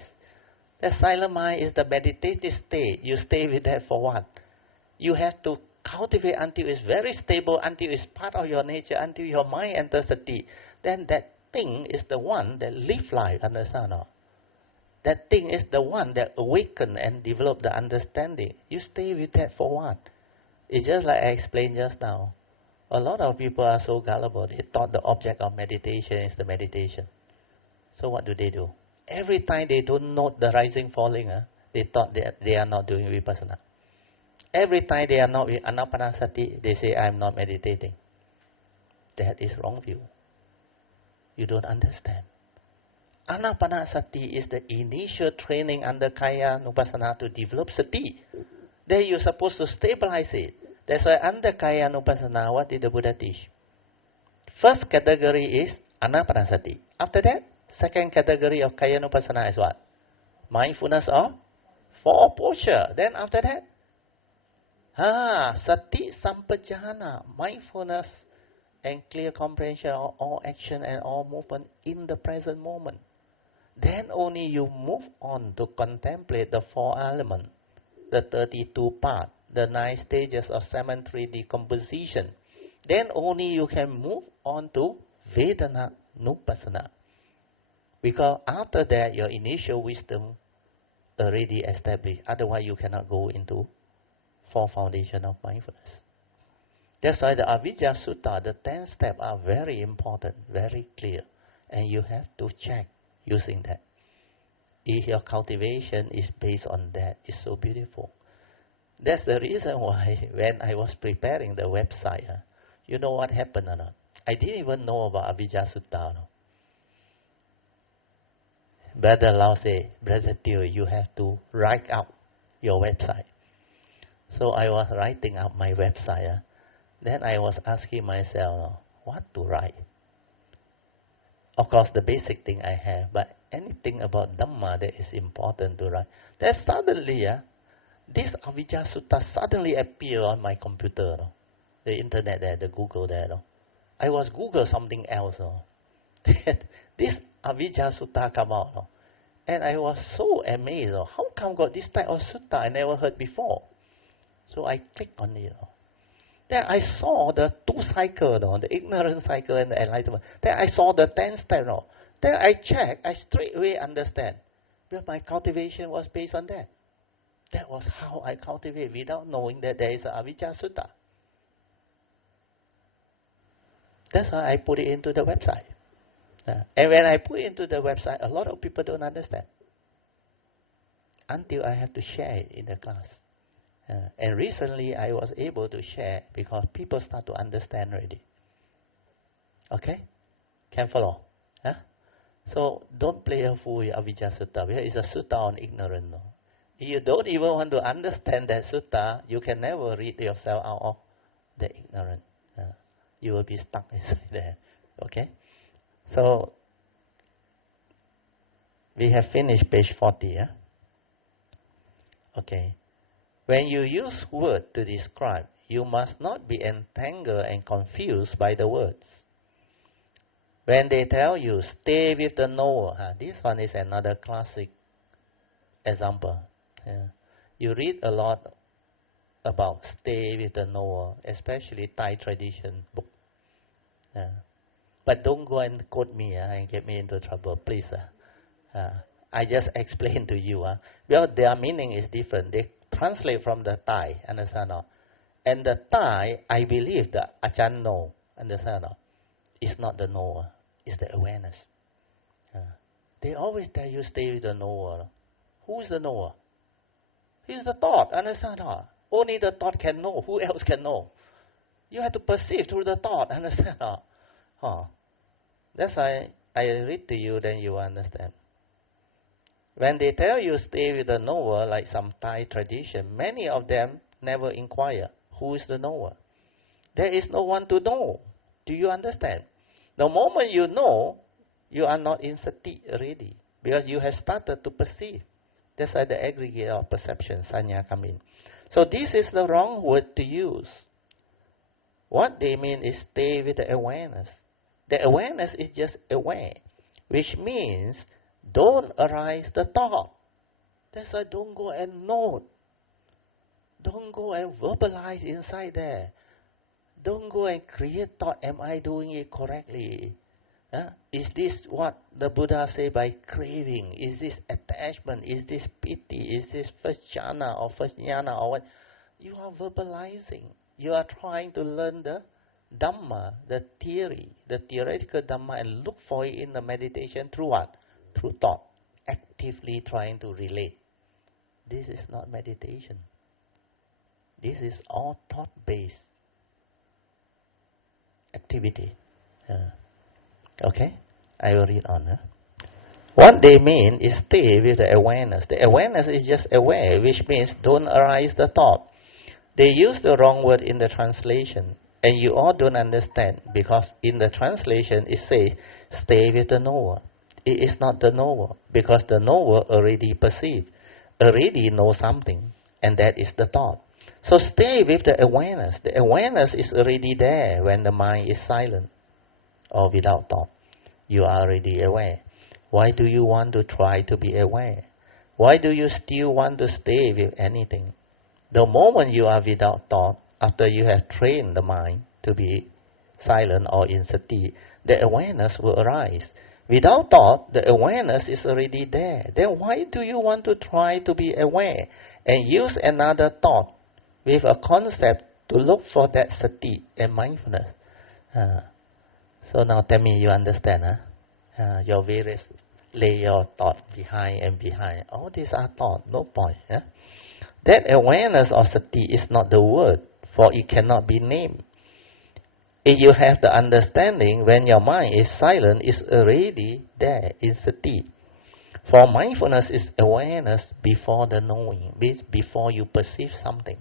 The silent mind is the meditative state. You stay with that for what? You have to cultivate until it's very stable, until it's part of your nature, until your mind enters the deep. Then that thing is the one that live life, understand? Or that thing is the one that awaken and develop the understanding. You stay with that for what? It's just like I explained just now. A lot of people are so gullible. They thought the object of meditation is the meditation. So what do? Every time they don't note the rising, falling, they thought that they are not doing vipassana. Every time they are not with anapanasati, they say, I'm not meditating. That is wrong view. You don't understand. Anapanasati is the initial training under Kaya Nupassana to develop sati. Then you're supposed to stabilize it. That's why under Kaya Nupassana, what did the Buddha teach? First category is Anapanasati. After that, second category of Kaya Nupassana is what? Mindfulness of four posture. Then after that, Sati Sampajana, mindfulness and clear comprehension of all action and all movement in the present moment. Then only you move on to contemplate the four elements, the 32 parts, the 9 stages of cemetery decomposition. Then only you can move on to Vedana Nupassana. Because after that, your initial wisdom already established. Otherwise, you cannot go into four foundation of mindfulness. That's why the Avijja Sutta, the 10 steps are very important, very clear. And you have to check using that. If your cultivation is based on that, it's so beautiful. That's the reason why when I was preparing the website, you know what happened or not? I didn't even know about Avijja Sutta. No? Brother Lao said, Brother Teoh, you have to write out your website. So I was writing up my website. Then I was asking myself, what to write? Of course, the basic thing I have, but anything about Dhamma that is important to write. Then suddenly, this Avijja Sutta suddenly appeared on my computer, the internet there, the Google there. I was Google something else. This Avijja Sutta come out. And I was so amazed. How come got this type of sutta I never heard before? So I clicked on it. Then I saw the two cycles, the ignorance cycle and the enlightenment. Then I saw the 10 steps. Then I checked, I straight away understand. Because my cultivation was based on that. That was how I cultivate without knowing that there is an Avijja Sutta. That's why I put it into the website. And when I put it into the website, a lot of people don't understand. Until I have to share it in the class. And recently I was able to share because people start to understand already. Okay? Can follow? So don't play a fool with Avijja Sutta because it's a sutta on ignorance. No? If you don't even want to understand that sutta, you can never read yourself out of the ignorance. You will be stuck inside there. Okay? So we have finished page 40. Okay. When you use words to describe, you must not be entangled and confused by the words. When they tell you, stay with the knower, this one is another classic example. You read a lot about stay with the knower, especially Thai tradition book. But don't go and quote me and get me into trouble, please. I just explained to you. Well, their meaning is different. They translate from the Thai, understand? And the Thai, I believe the Achan know, understand? It's not the knower, it's the awareness. They always tell you stay with the knower. Who is the knower? He's the thought, understand? Only the thought can know. Who else can know? You have to perceive through the thought, understand? That's why I read to you, then you understand. When they tell you stay with the knower, like some Thai tradition, many of them never inquire, who is the knower? There is no one to know. Do you understand? The moment you know, you are not in sati already, because you have started to perceive. That's why the aggregate of perception, sanya, come in. So this is the wrong word to use. What they mean is stay with the awareness. The awareness is just aware, which means don't arise the thought. That's why don't go and note. Don't go and verbalize inside there. Don't go and create thought, am I doing it correctly? Is this what the Buddha say by craving? Is this attachment? Is this pity? Is this first jhana or first jnana or what? You are verbalizing. You are trying to learn the Dhamma, the theory, the theoretical Dhamma, and look for it in the meditation through what? Through thought. Actively trying to relate. This is not meditation. This is all thought-based activity. Okay? I will read on. What they mean is stay with the awareness. The awareness is just aware, which means don't arise the thought. They use the wrong word in the translation, and you all don't understand, because in the translation it says, stay with the knower. It is not the knower, because the knower already perceive, already know something, and that is the thought. So stay with the awareness. The awareness is already there when the mind is silent or without thought. You are already aware. Why do you want to try to be aware? Why do you still want to stay with anything? The moment you are without thought, after you have trained the mind to be silent or in sati, the awareness will arise. Without thought, the awareness is already there. Then why do you want to try to be aware and use another thought with a concept to look for that sati and mindfulness? So now tell me you understand, your various layer of thought behind and behind. All these are thought, no point. That awareness of sati is not the word, for it cannot be named. If you have the understanding, when your mind is silent, it's already there in sati. For mindfulness is awareness before the knowing, before you perceive something.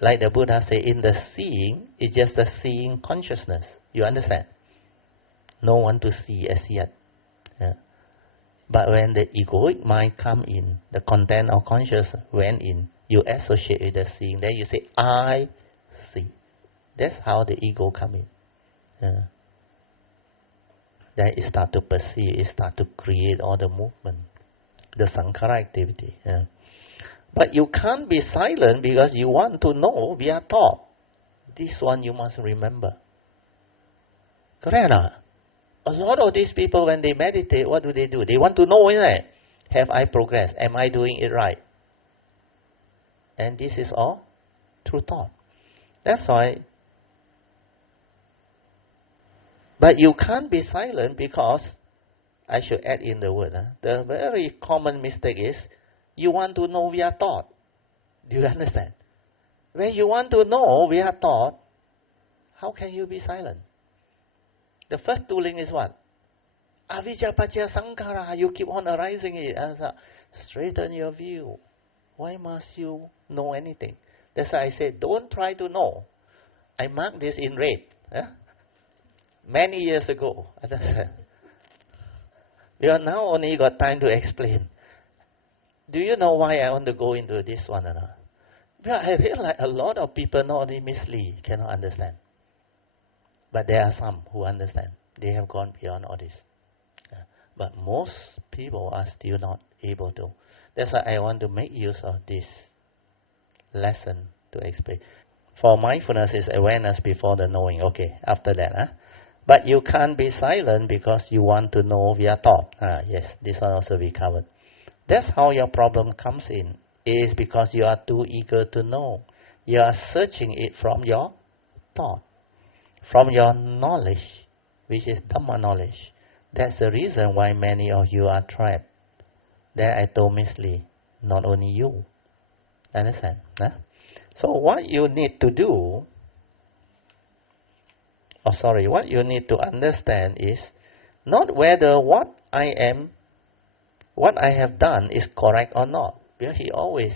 Like the Buddha said, in the seeing, it's just a seeing consciousness. You understand? No one to see as yet. But when the egoic mind come in, the content of consciousness went in, you associate with the seeing. Then you say, I see. That's how the ego come in. Then it start to perceive, it start to create all the movement, the sankhara activity. But you can't be silent because you want to know via thought. This one you must remember. Correct or not? A lot of these people, when they meditate, what do? They want to know, isn't it? Have I progressed? Am I doing it right? And this is all through thought. That's why. But you can't be silent because, I should add in the word, the very common mistake is, you want to know via thought. Do you understand? When you want to know via thought, how can you be silent? The first tooling is what? Avijja paccaya sankhara. You keep on arising it. Straighten your view. Why must you know anything? That's why I said, don't try to know. I marked this in red. Many years ago. We are now only got time to explain. Do you know why I want to go into this one or not? Well, I realize a lot of people not only mislead, cannot understand. But there are some who understand. They have gone beyond all this. But most people are still not able to. That's why I want to make use of this lesson to explain. For mindfulness is awareness before the knowing. Okay, after that. But you can't be silent because you want to know via thought. Yes, this one also we covered. That's how your problem comes in. It is because you are too eager to know. You are searching it from your thought, from your knowledge, which is Dhamma knowledge. That's the reason why many of you are trapped. There I told Miss Lee, not only you. Understand? So what you need to do, what you need to understand is not whether what I have done is correct or not. Because he always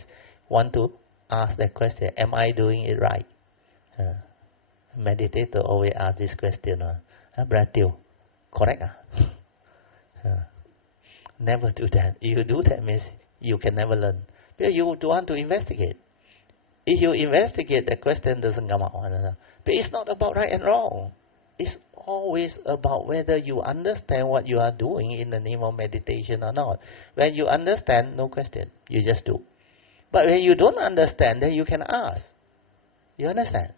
want to ask that question, am I doing it right? Meditator always ask this question, Bro Teoh, correct? Never do that. If you do that means you can never learn. Because you want to investigate. If you investigate, the question doesn't come out. But it's not about right and wrong. It's always about whether you understand what you are doing in the name of meditation or not. When you understand, no question. You just do. But when you don't understand, then you can ask. You understand?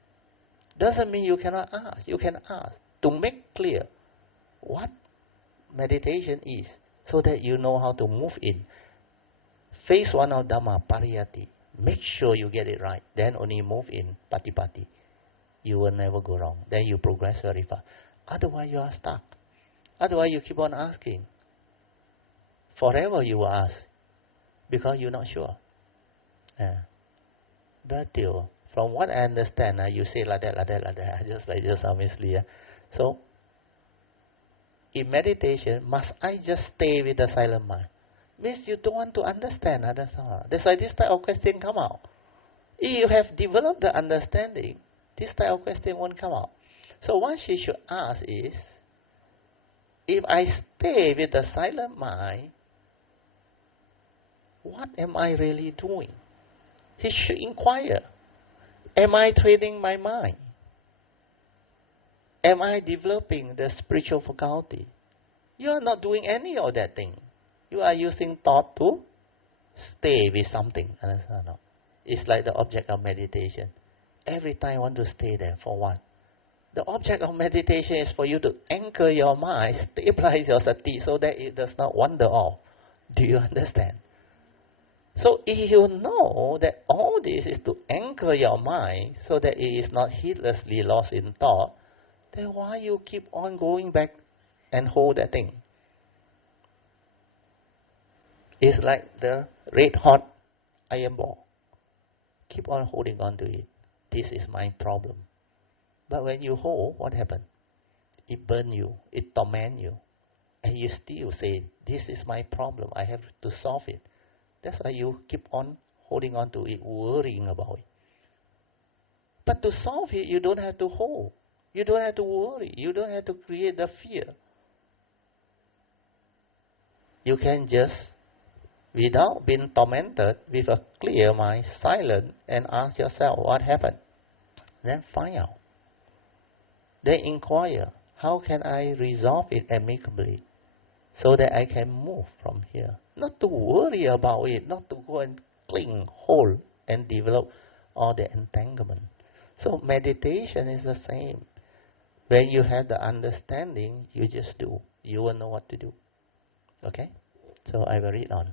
Doesn't mean you cannot ask. You can ask to make clear. what meditation is, so that you know how to move in. Phase 1 of Dhamma, Pariyati. Make sure you get it right. Then only move in Patipati. You will never go wrong. Then you progress very fast. Otherwise you are stuck. Otherwise you keep on asking. Forever you will ask. Because you're not sure. Bro Teoh, from what I understand, you say like that, just like this, obviously. So, in meditation, must I just stay with the silent mind? Means you don't want to understand. That's why this type of question come out. If you have developed the understanding, this type of question won't come out. So what she should ask is, if I stay with the silent mind, what am I really doing? He should inquire. Am I training my mind? Am I developing the spiritual faculty? You are not doing any of that thing. You are using thought to stay with something. It's like the object of meditation. Every time you want to stay there, for what? The object of meditation is for you to anchor your mind, stabilize your sati, so that it does not wander off. Do you understand? So if you know that all this is to anchor your mind so that it is not heedlessly lost in thought, then why you keep on going back and hold that thing? It's like the red hot iron ball. Keep on holding on to it. This is my problem. But when you hold, what happens? It burns you, it torments you. And you still say, this is my problem, I have to solve it. That's why you keep on holding on to it, worrying about it. But to solve it, you don't have to hold. You don't have to worry. You don't have to create the fear. You can just, without being tormented, with a clear mind, silent, and ask yourself what happened. Then find out. Then inquire, how can I resolve it amicably so that I can move from here? Not to worry about it, not to go and cling, hold, and develop all the entanglement. So meditation is the same. When you have the understanding, you just do. You will know what to do. Okay? So I will read on.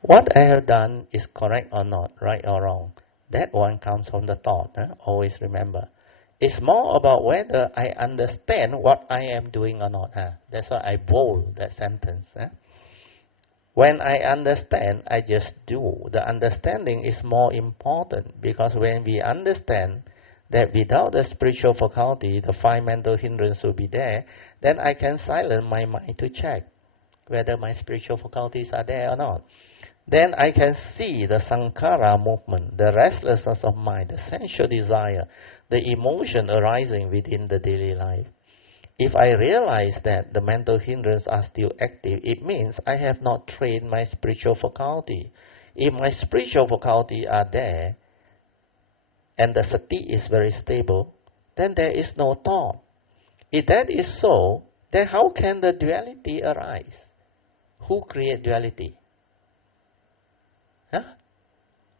What I have done is correct or not, right or wrong. That one comes from the thought. Always remember. It's more about whether I understand what I am doing or not. That's why I bold that sentence. When I understand, I just do. The understanding is more important, because when we understand that without the spiritual faculty, the 5 mental hindrances will be there, then I can silence my mind to check whether my spiritual faculties are there or not. Then I can see the sankhara movement, the restlessness of mind, the sensual desire, the emotion arising within the daily life. If I realize that the mental hindrances are still active, it means I have not trained my spiritual faculty. If my spiritual faculty are there, and the sati is very stable, then there is no thought. If that is so, then how can the duality arise? Who create duality?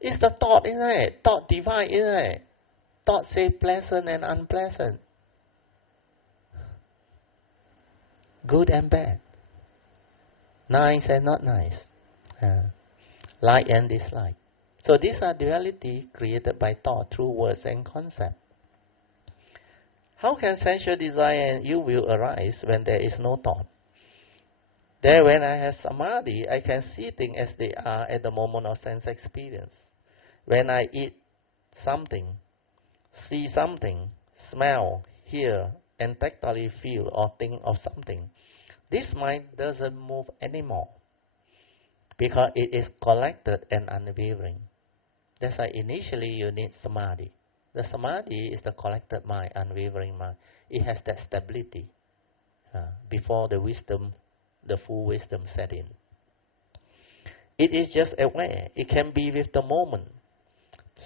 It's the thought, isn't it? Thought divide, isn't it? Thought say pleasant and unpleasant. Good and bad. Nice and not nice. Like and dislike. So these are duality created by thought through words and concept. How can sensual desire and ill will arise when there is no thought? Then when I have samadhi, I can see things as they are at the moment of sense experience. When I eat something, see something, smell, hear, and tactily feel or think of something, this mind doesn't move anymore, because it is collected and unwavering. That's why initially you need samadhi. The samadhi is the collected mind, unwavering mind. It has that stability before the wisdom, the full wisdom set in. It is just aware. It can be with the moment.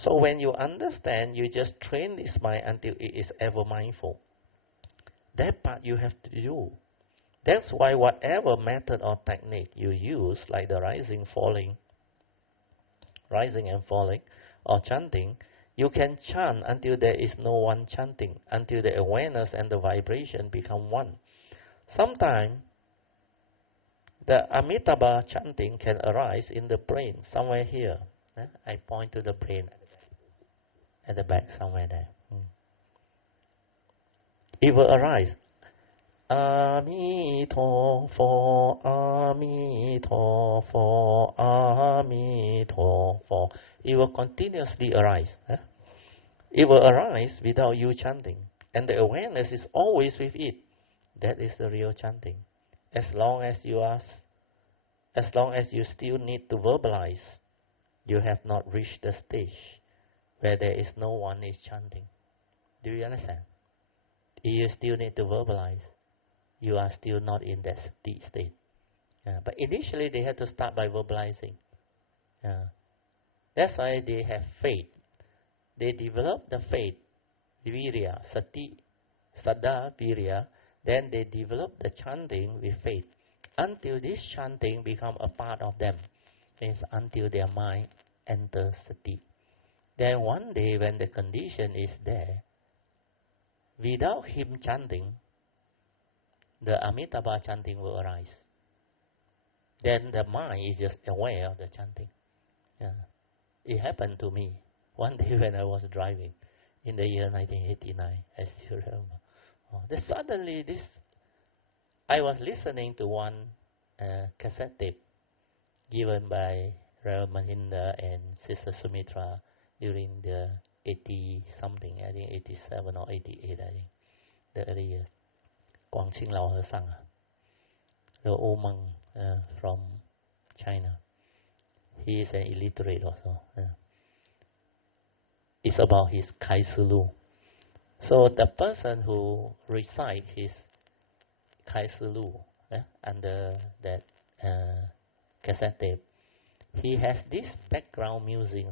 So when you understand, you just train this mind until it is ever mindful. That part you have to do. That's why whatever method or technique you use, like the rising and falling, or chanting, you can chant until there is no one chanting, until the awareness and the vibration become one. Sometimes the Amitabha chanting can arise in the brain, somewhere here. I point to the brain at the back, somewhere there. It will arise. Amitofo, Amitofo, Amitofo. It will continuously arise. It will arise without you chanting. And the awareness is always with it. That is the real chanting. As long as you still need to verbalize, you have not reached the stage where there is no one is chanting. Do you understand? You still need to verbalize. You are still not in that state. But initially they had to start by verbalizing. That's why they have faith. They develop the faith, virya, sati, saddha, virya. Then they develop the chanting with faith. Until this chanting become a part of them. Means until their mind enters sati. Then one day when the condition is there, without him chanting, the Amitabha chanting will arise. Then the mind is just aware of the chanting. It happened to me one day when I was driving in the year 1989. I still remember. Then suddenly I was listening to one cassette tape given by Reverend Mahinda and Sister Sumitra during the 80-something, I think 87 or 88, I think, the early years. Guangqing Lao He Sang, the old monk from China. He is an illiterate also. It's about his Kai Sulu. So the person who recites his Kai Sulu under that cassette tape, he has this background music,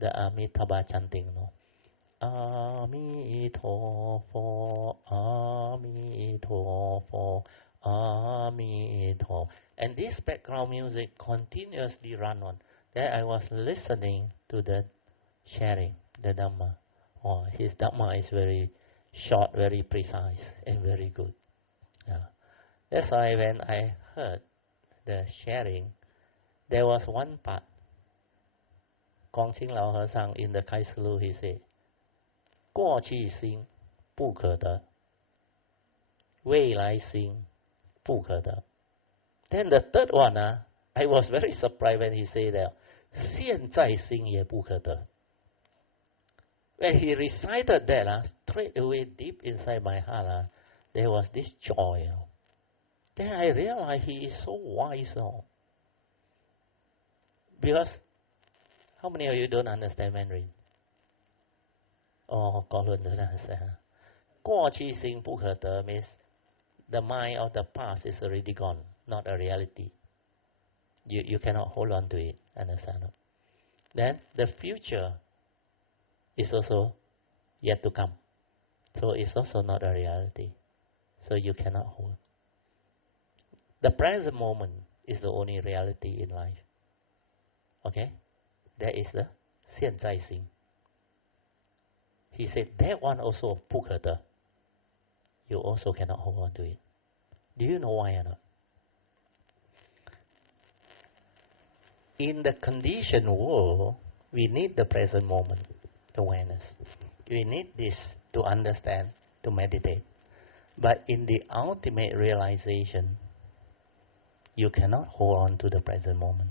the Amitabha chanting. Amitofo, Amitofo, Amitofo. And this background music continuously run on. Then I was listening to the sharing, the Dhamma. His Dhamma is very short, very precise, and very good. That's why when I heard the sharing, there was one part. Guangqing Lao He Sang in the Kai Sulu, he said, 过去心不可得，未来心不可得. Then the third one, I was very surprised when he said that, 现在心也不可得. When he recited that, straight away deep inside my heart, there was this joy. Then I realized he is so wise. Because, how many of you don't understand Mandarin? Có luôn don't understand. 过去心不可得 means the mind of the past is already gone, not a reality. You cannot hold on to it, understand? Then the future is also yet to come. So it's also not a reality. So you cannot hold. The present moment is the only reality in life. Okay? That is the 现在心. He said that one also 不可得. You also cannot hold on to it. Do you know why or not? In the conditioned world, we need the present moment awareness. We need this to understand, to meditate. But in the ultimate realization, you cannot hold on to the present moment.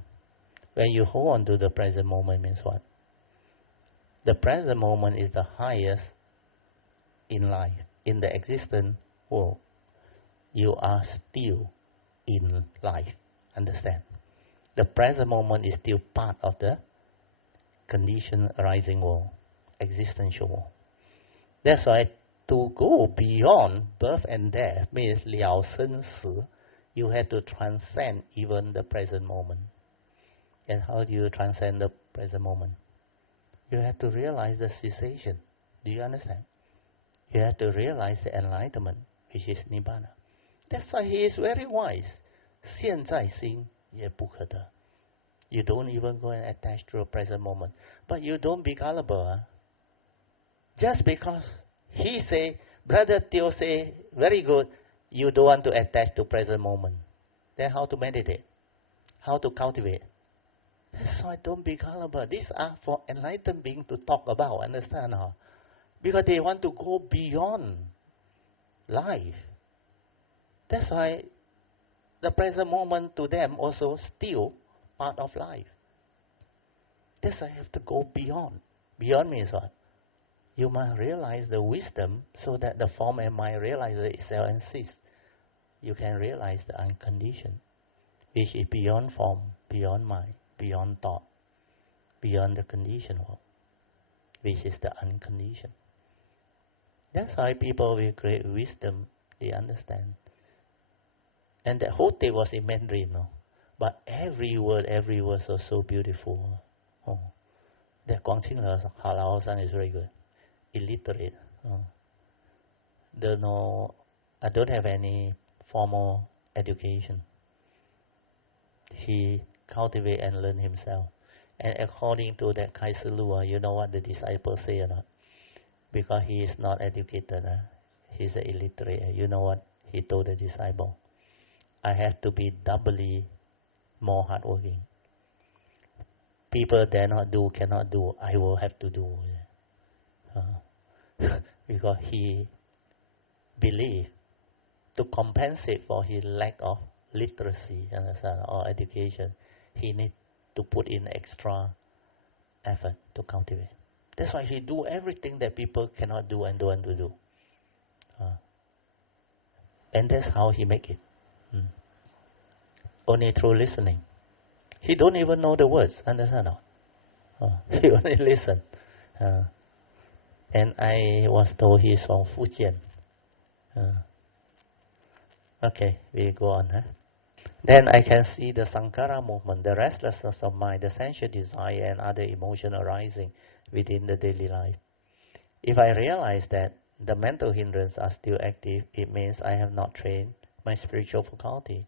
When you hold on to the present moment means what? The present moment is the highest in life, in the existent world. You are still in life. Understand? The present moment is still part of the conditioned arising world, existential world. That's why to go beyond birth and death means 了生死. You have to transcend even the present moment. And how do you transcend the present moment? You have to realize the cessation. Do you understand? You have to realize the enlightenment, which is Nibbana. That's why he is very wise. 现在心也不可得. You don't even go and attach to a present moment. But you don't be gullible. Just because he say, Brother Teoh say, very good, You don't want to attach to present moment. Then how to meditate? How to cultivate? So I don't be gullible. These are for enlightened beings to talk about, understand how? Because they want to go beyond life. That's why the present moment to them also still part of life. That's why you have to go beyond. Beyond means what? You must realize the wisdom so that the form and mind realizes itself and cease. You can realize the unconditioned, which is beyond form, beyond mind, beyond thought, beyond the conditioned world, which is the unconditioned. That's why people with great wisdom, they understand. And that whole thing was in Mandarin, no? But every word was so beautiful. Oh. That Guang Qing Halao San is very good. Illiterate. Oh. Don't know, I don't have any formal education. He cultivated and learned himself. And according to that Kaiser Lua, you know what the disciples say or not? Because he is not educated, he's an illiterate. You know what he told the disciple? I have to be doubly more hardworking. People dare not do, cannot do, I will have to do. Because he believed to compensate for his lack of literacy or education, he needs to put in extra effort to cultivate. That's why he do everything that people cannot do and don't want to do. And that's how he make it. Only through listening. He don't even know the words, understand? He only listen. And I was told he's from Fujian. Okay, we go on. Then I can see the Sankara movement, the restlessness of mind, the sensual desire and other emotion arising within the daily life. If I realize that the mental hindrances are still active, it means I have not trained my spiritual faculty.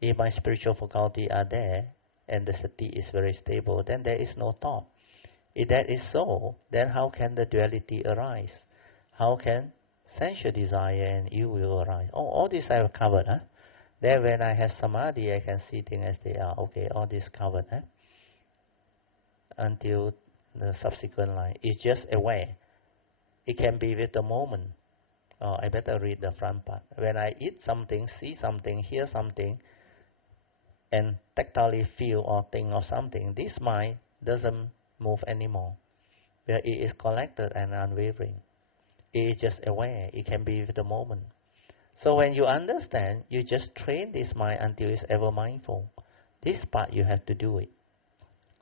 If my spiritual faculty are there, and the sati is very stable, then there is no thought. If that is so, then how can the duality arise? How can sensual desire and ill will arise? Oh, all this I have covered. Then when I have samadhi, I can see things as they are. Okay, all this covered. Until the subsequent line. It's just aware. It can be with the moment. Oh, I better read the front part. When I eat something, see something, hear something, and tactily feel or think of something, this mind doesn't move anymore. Where it is collected and unwavering. It is just aware. It can be with the moment. So when you understand, you just train this mind until it's ever mindful. This part you have to do it.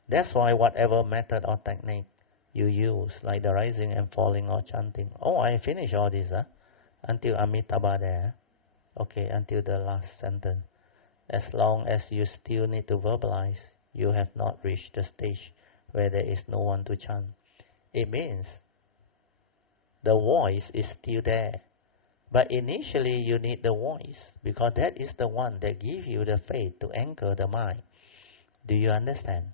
That's why whatever method or technique you use, like the rising and falling or chanting. Oh, I finished all this, until Amitabha there. Okay, until the last sentence. As long as you still need to verbalize, you have not reached the stage where there is no one to chant. It means the voice is still there. But initially you need the voice, because that is the one that gives you the faith to anchor the mind. Do you understand?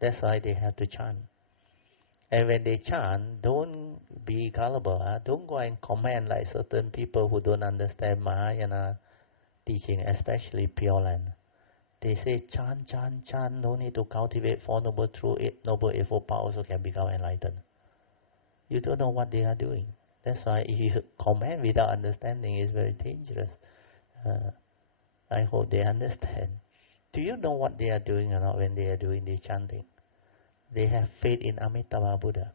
That's why they have to chant. And when they chant, don't be gullible. Don't go and comment like certain people who don't understand Mahayana teaching, especially Pure Land. They say, chant, chant, chant, no need to cultivate Four Noble Truths, Eight Noble Eightfold Powers, so can become enlightened. You don't know what they are doing. That's why if you comment without understanding, it's very dangerous. I hope they understand. Do you know what they are doing or not when they are doing the chanting? They have faith in Amitabha Buddha.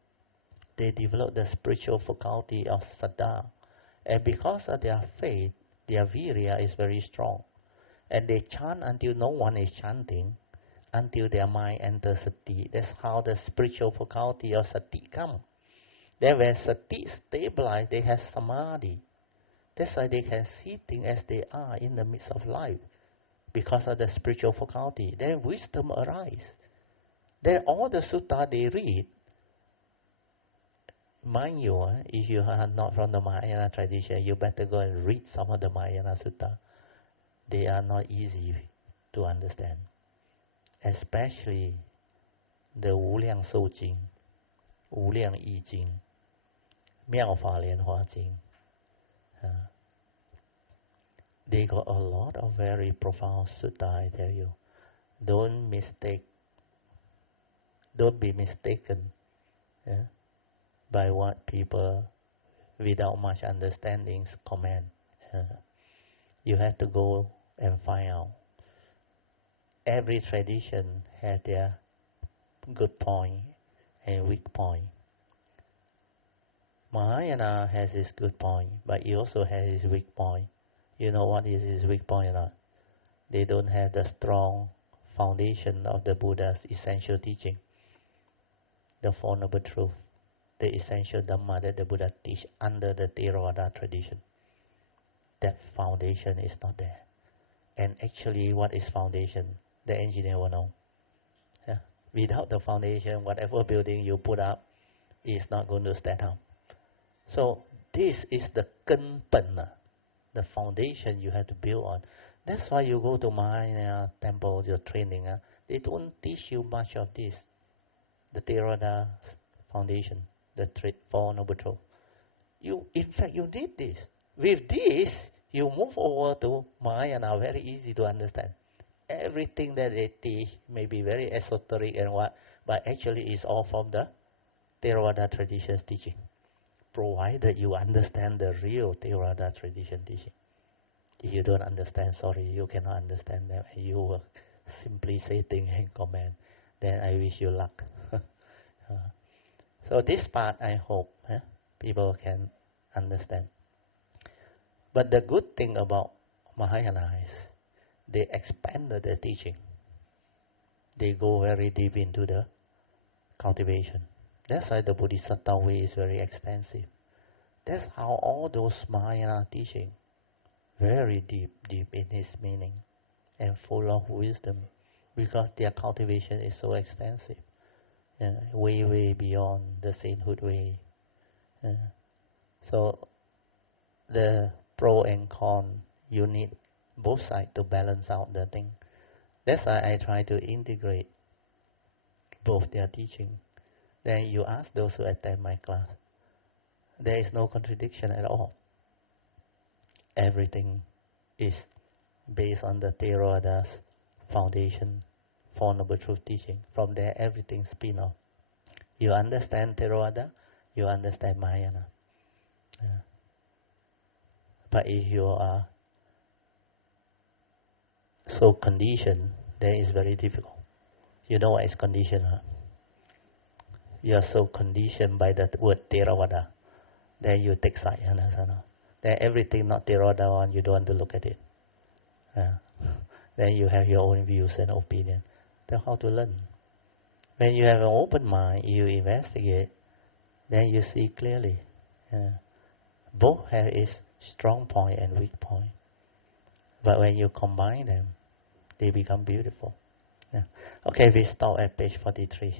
They develop the spiritual faculty of Saddha. And because of their faith, their virya is very strong. And they chant until no one is chanting, until their mind enters sati. That's how the spiritual faculty of sati comes. Then when sati stabilize, they have samadhi. That's why they can see things as they are in the midst of life. Because of the spiritual faculty. Then wisdom arises. Then all the sutta they read, mind you, if you are not from the Mahayana tradition, you better go and read some of the Mahayana sutta. They are not easy to understand. Especially the 无量寿经, 无量易经, 妙法莲华经. They got a lot of very profound sutta, I tell you. Don't be mistaken, yeah, by what people without much understanding comment. You have to go and find out. Every tradition has their good point and weak point. Mahayana has its good point, but it also has its weak point. You know what is its weak point or not? They don't have the strong foundation of the Buddha's essential teaching, the Four Noble Truths, the essential Dhamma that the Buddha teach under the Theravada tradition. That foundation is not there. And actually, what is foundation? The engineer will know. Yeah? Without the foundation, whatever building you put up is not going to stand up. So this is the kenpen, the foundation you have to build on. That's why you go to Mahayana temple, your training. They don't teach you much of this. The Theravada foundation, the Four Noble Truths. In fact, you need this. With this, you move over to Mahayana, very easy to understand. Everything that they teach may be very esoteric and what, but actually is all from the Theravada tradition's teaching, provided you understand the real Theravada tradition teaching. If you don't understand, sorry, you cannot understand them, and you will simply say things and comment. Then I wish you luck. So this part, I hope people can understand. But the good thing about Mahayana is they expanded the teaching. They go very deep into the cultivation. That's why the Bodhisattva way is very extensive. That's how all those Mahayana teaching, very deep in its meaning and full of wisdom, because their cultivation is so extensive, way beyond the sainthood way. So the pro and con, you need both sides to balance out the thing. That's why I try to integrate both their teaching. Then you ask those who attend my class, there is no contradiction at all. Everything is based on the Theravada's foundation, Four Noble Truth teaching. From there, everything spin off. You understand Theravada, you understand Mahayana. But if you are so conditioned, then it's very difficult. You know what is condition? You are so conditioned by the word Theravada, then you take side. Then everything not Theravada one, you don't want to look at it. Then you have your own views and opinion. Then how to learn? When you have an open mind, you investigate, then you see clearly. Both have its strong point and weak point. But when you combine them, they become beautiful. Okay, we stop at page 43.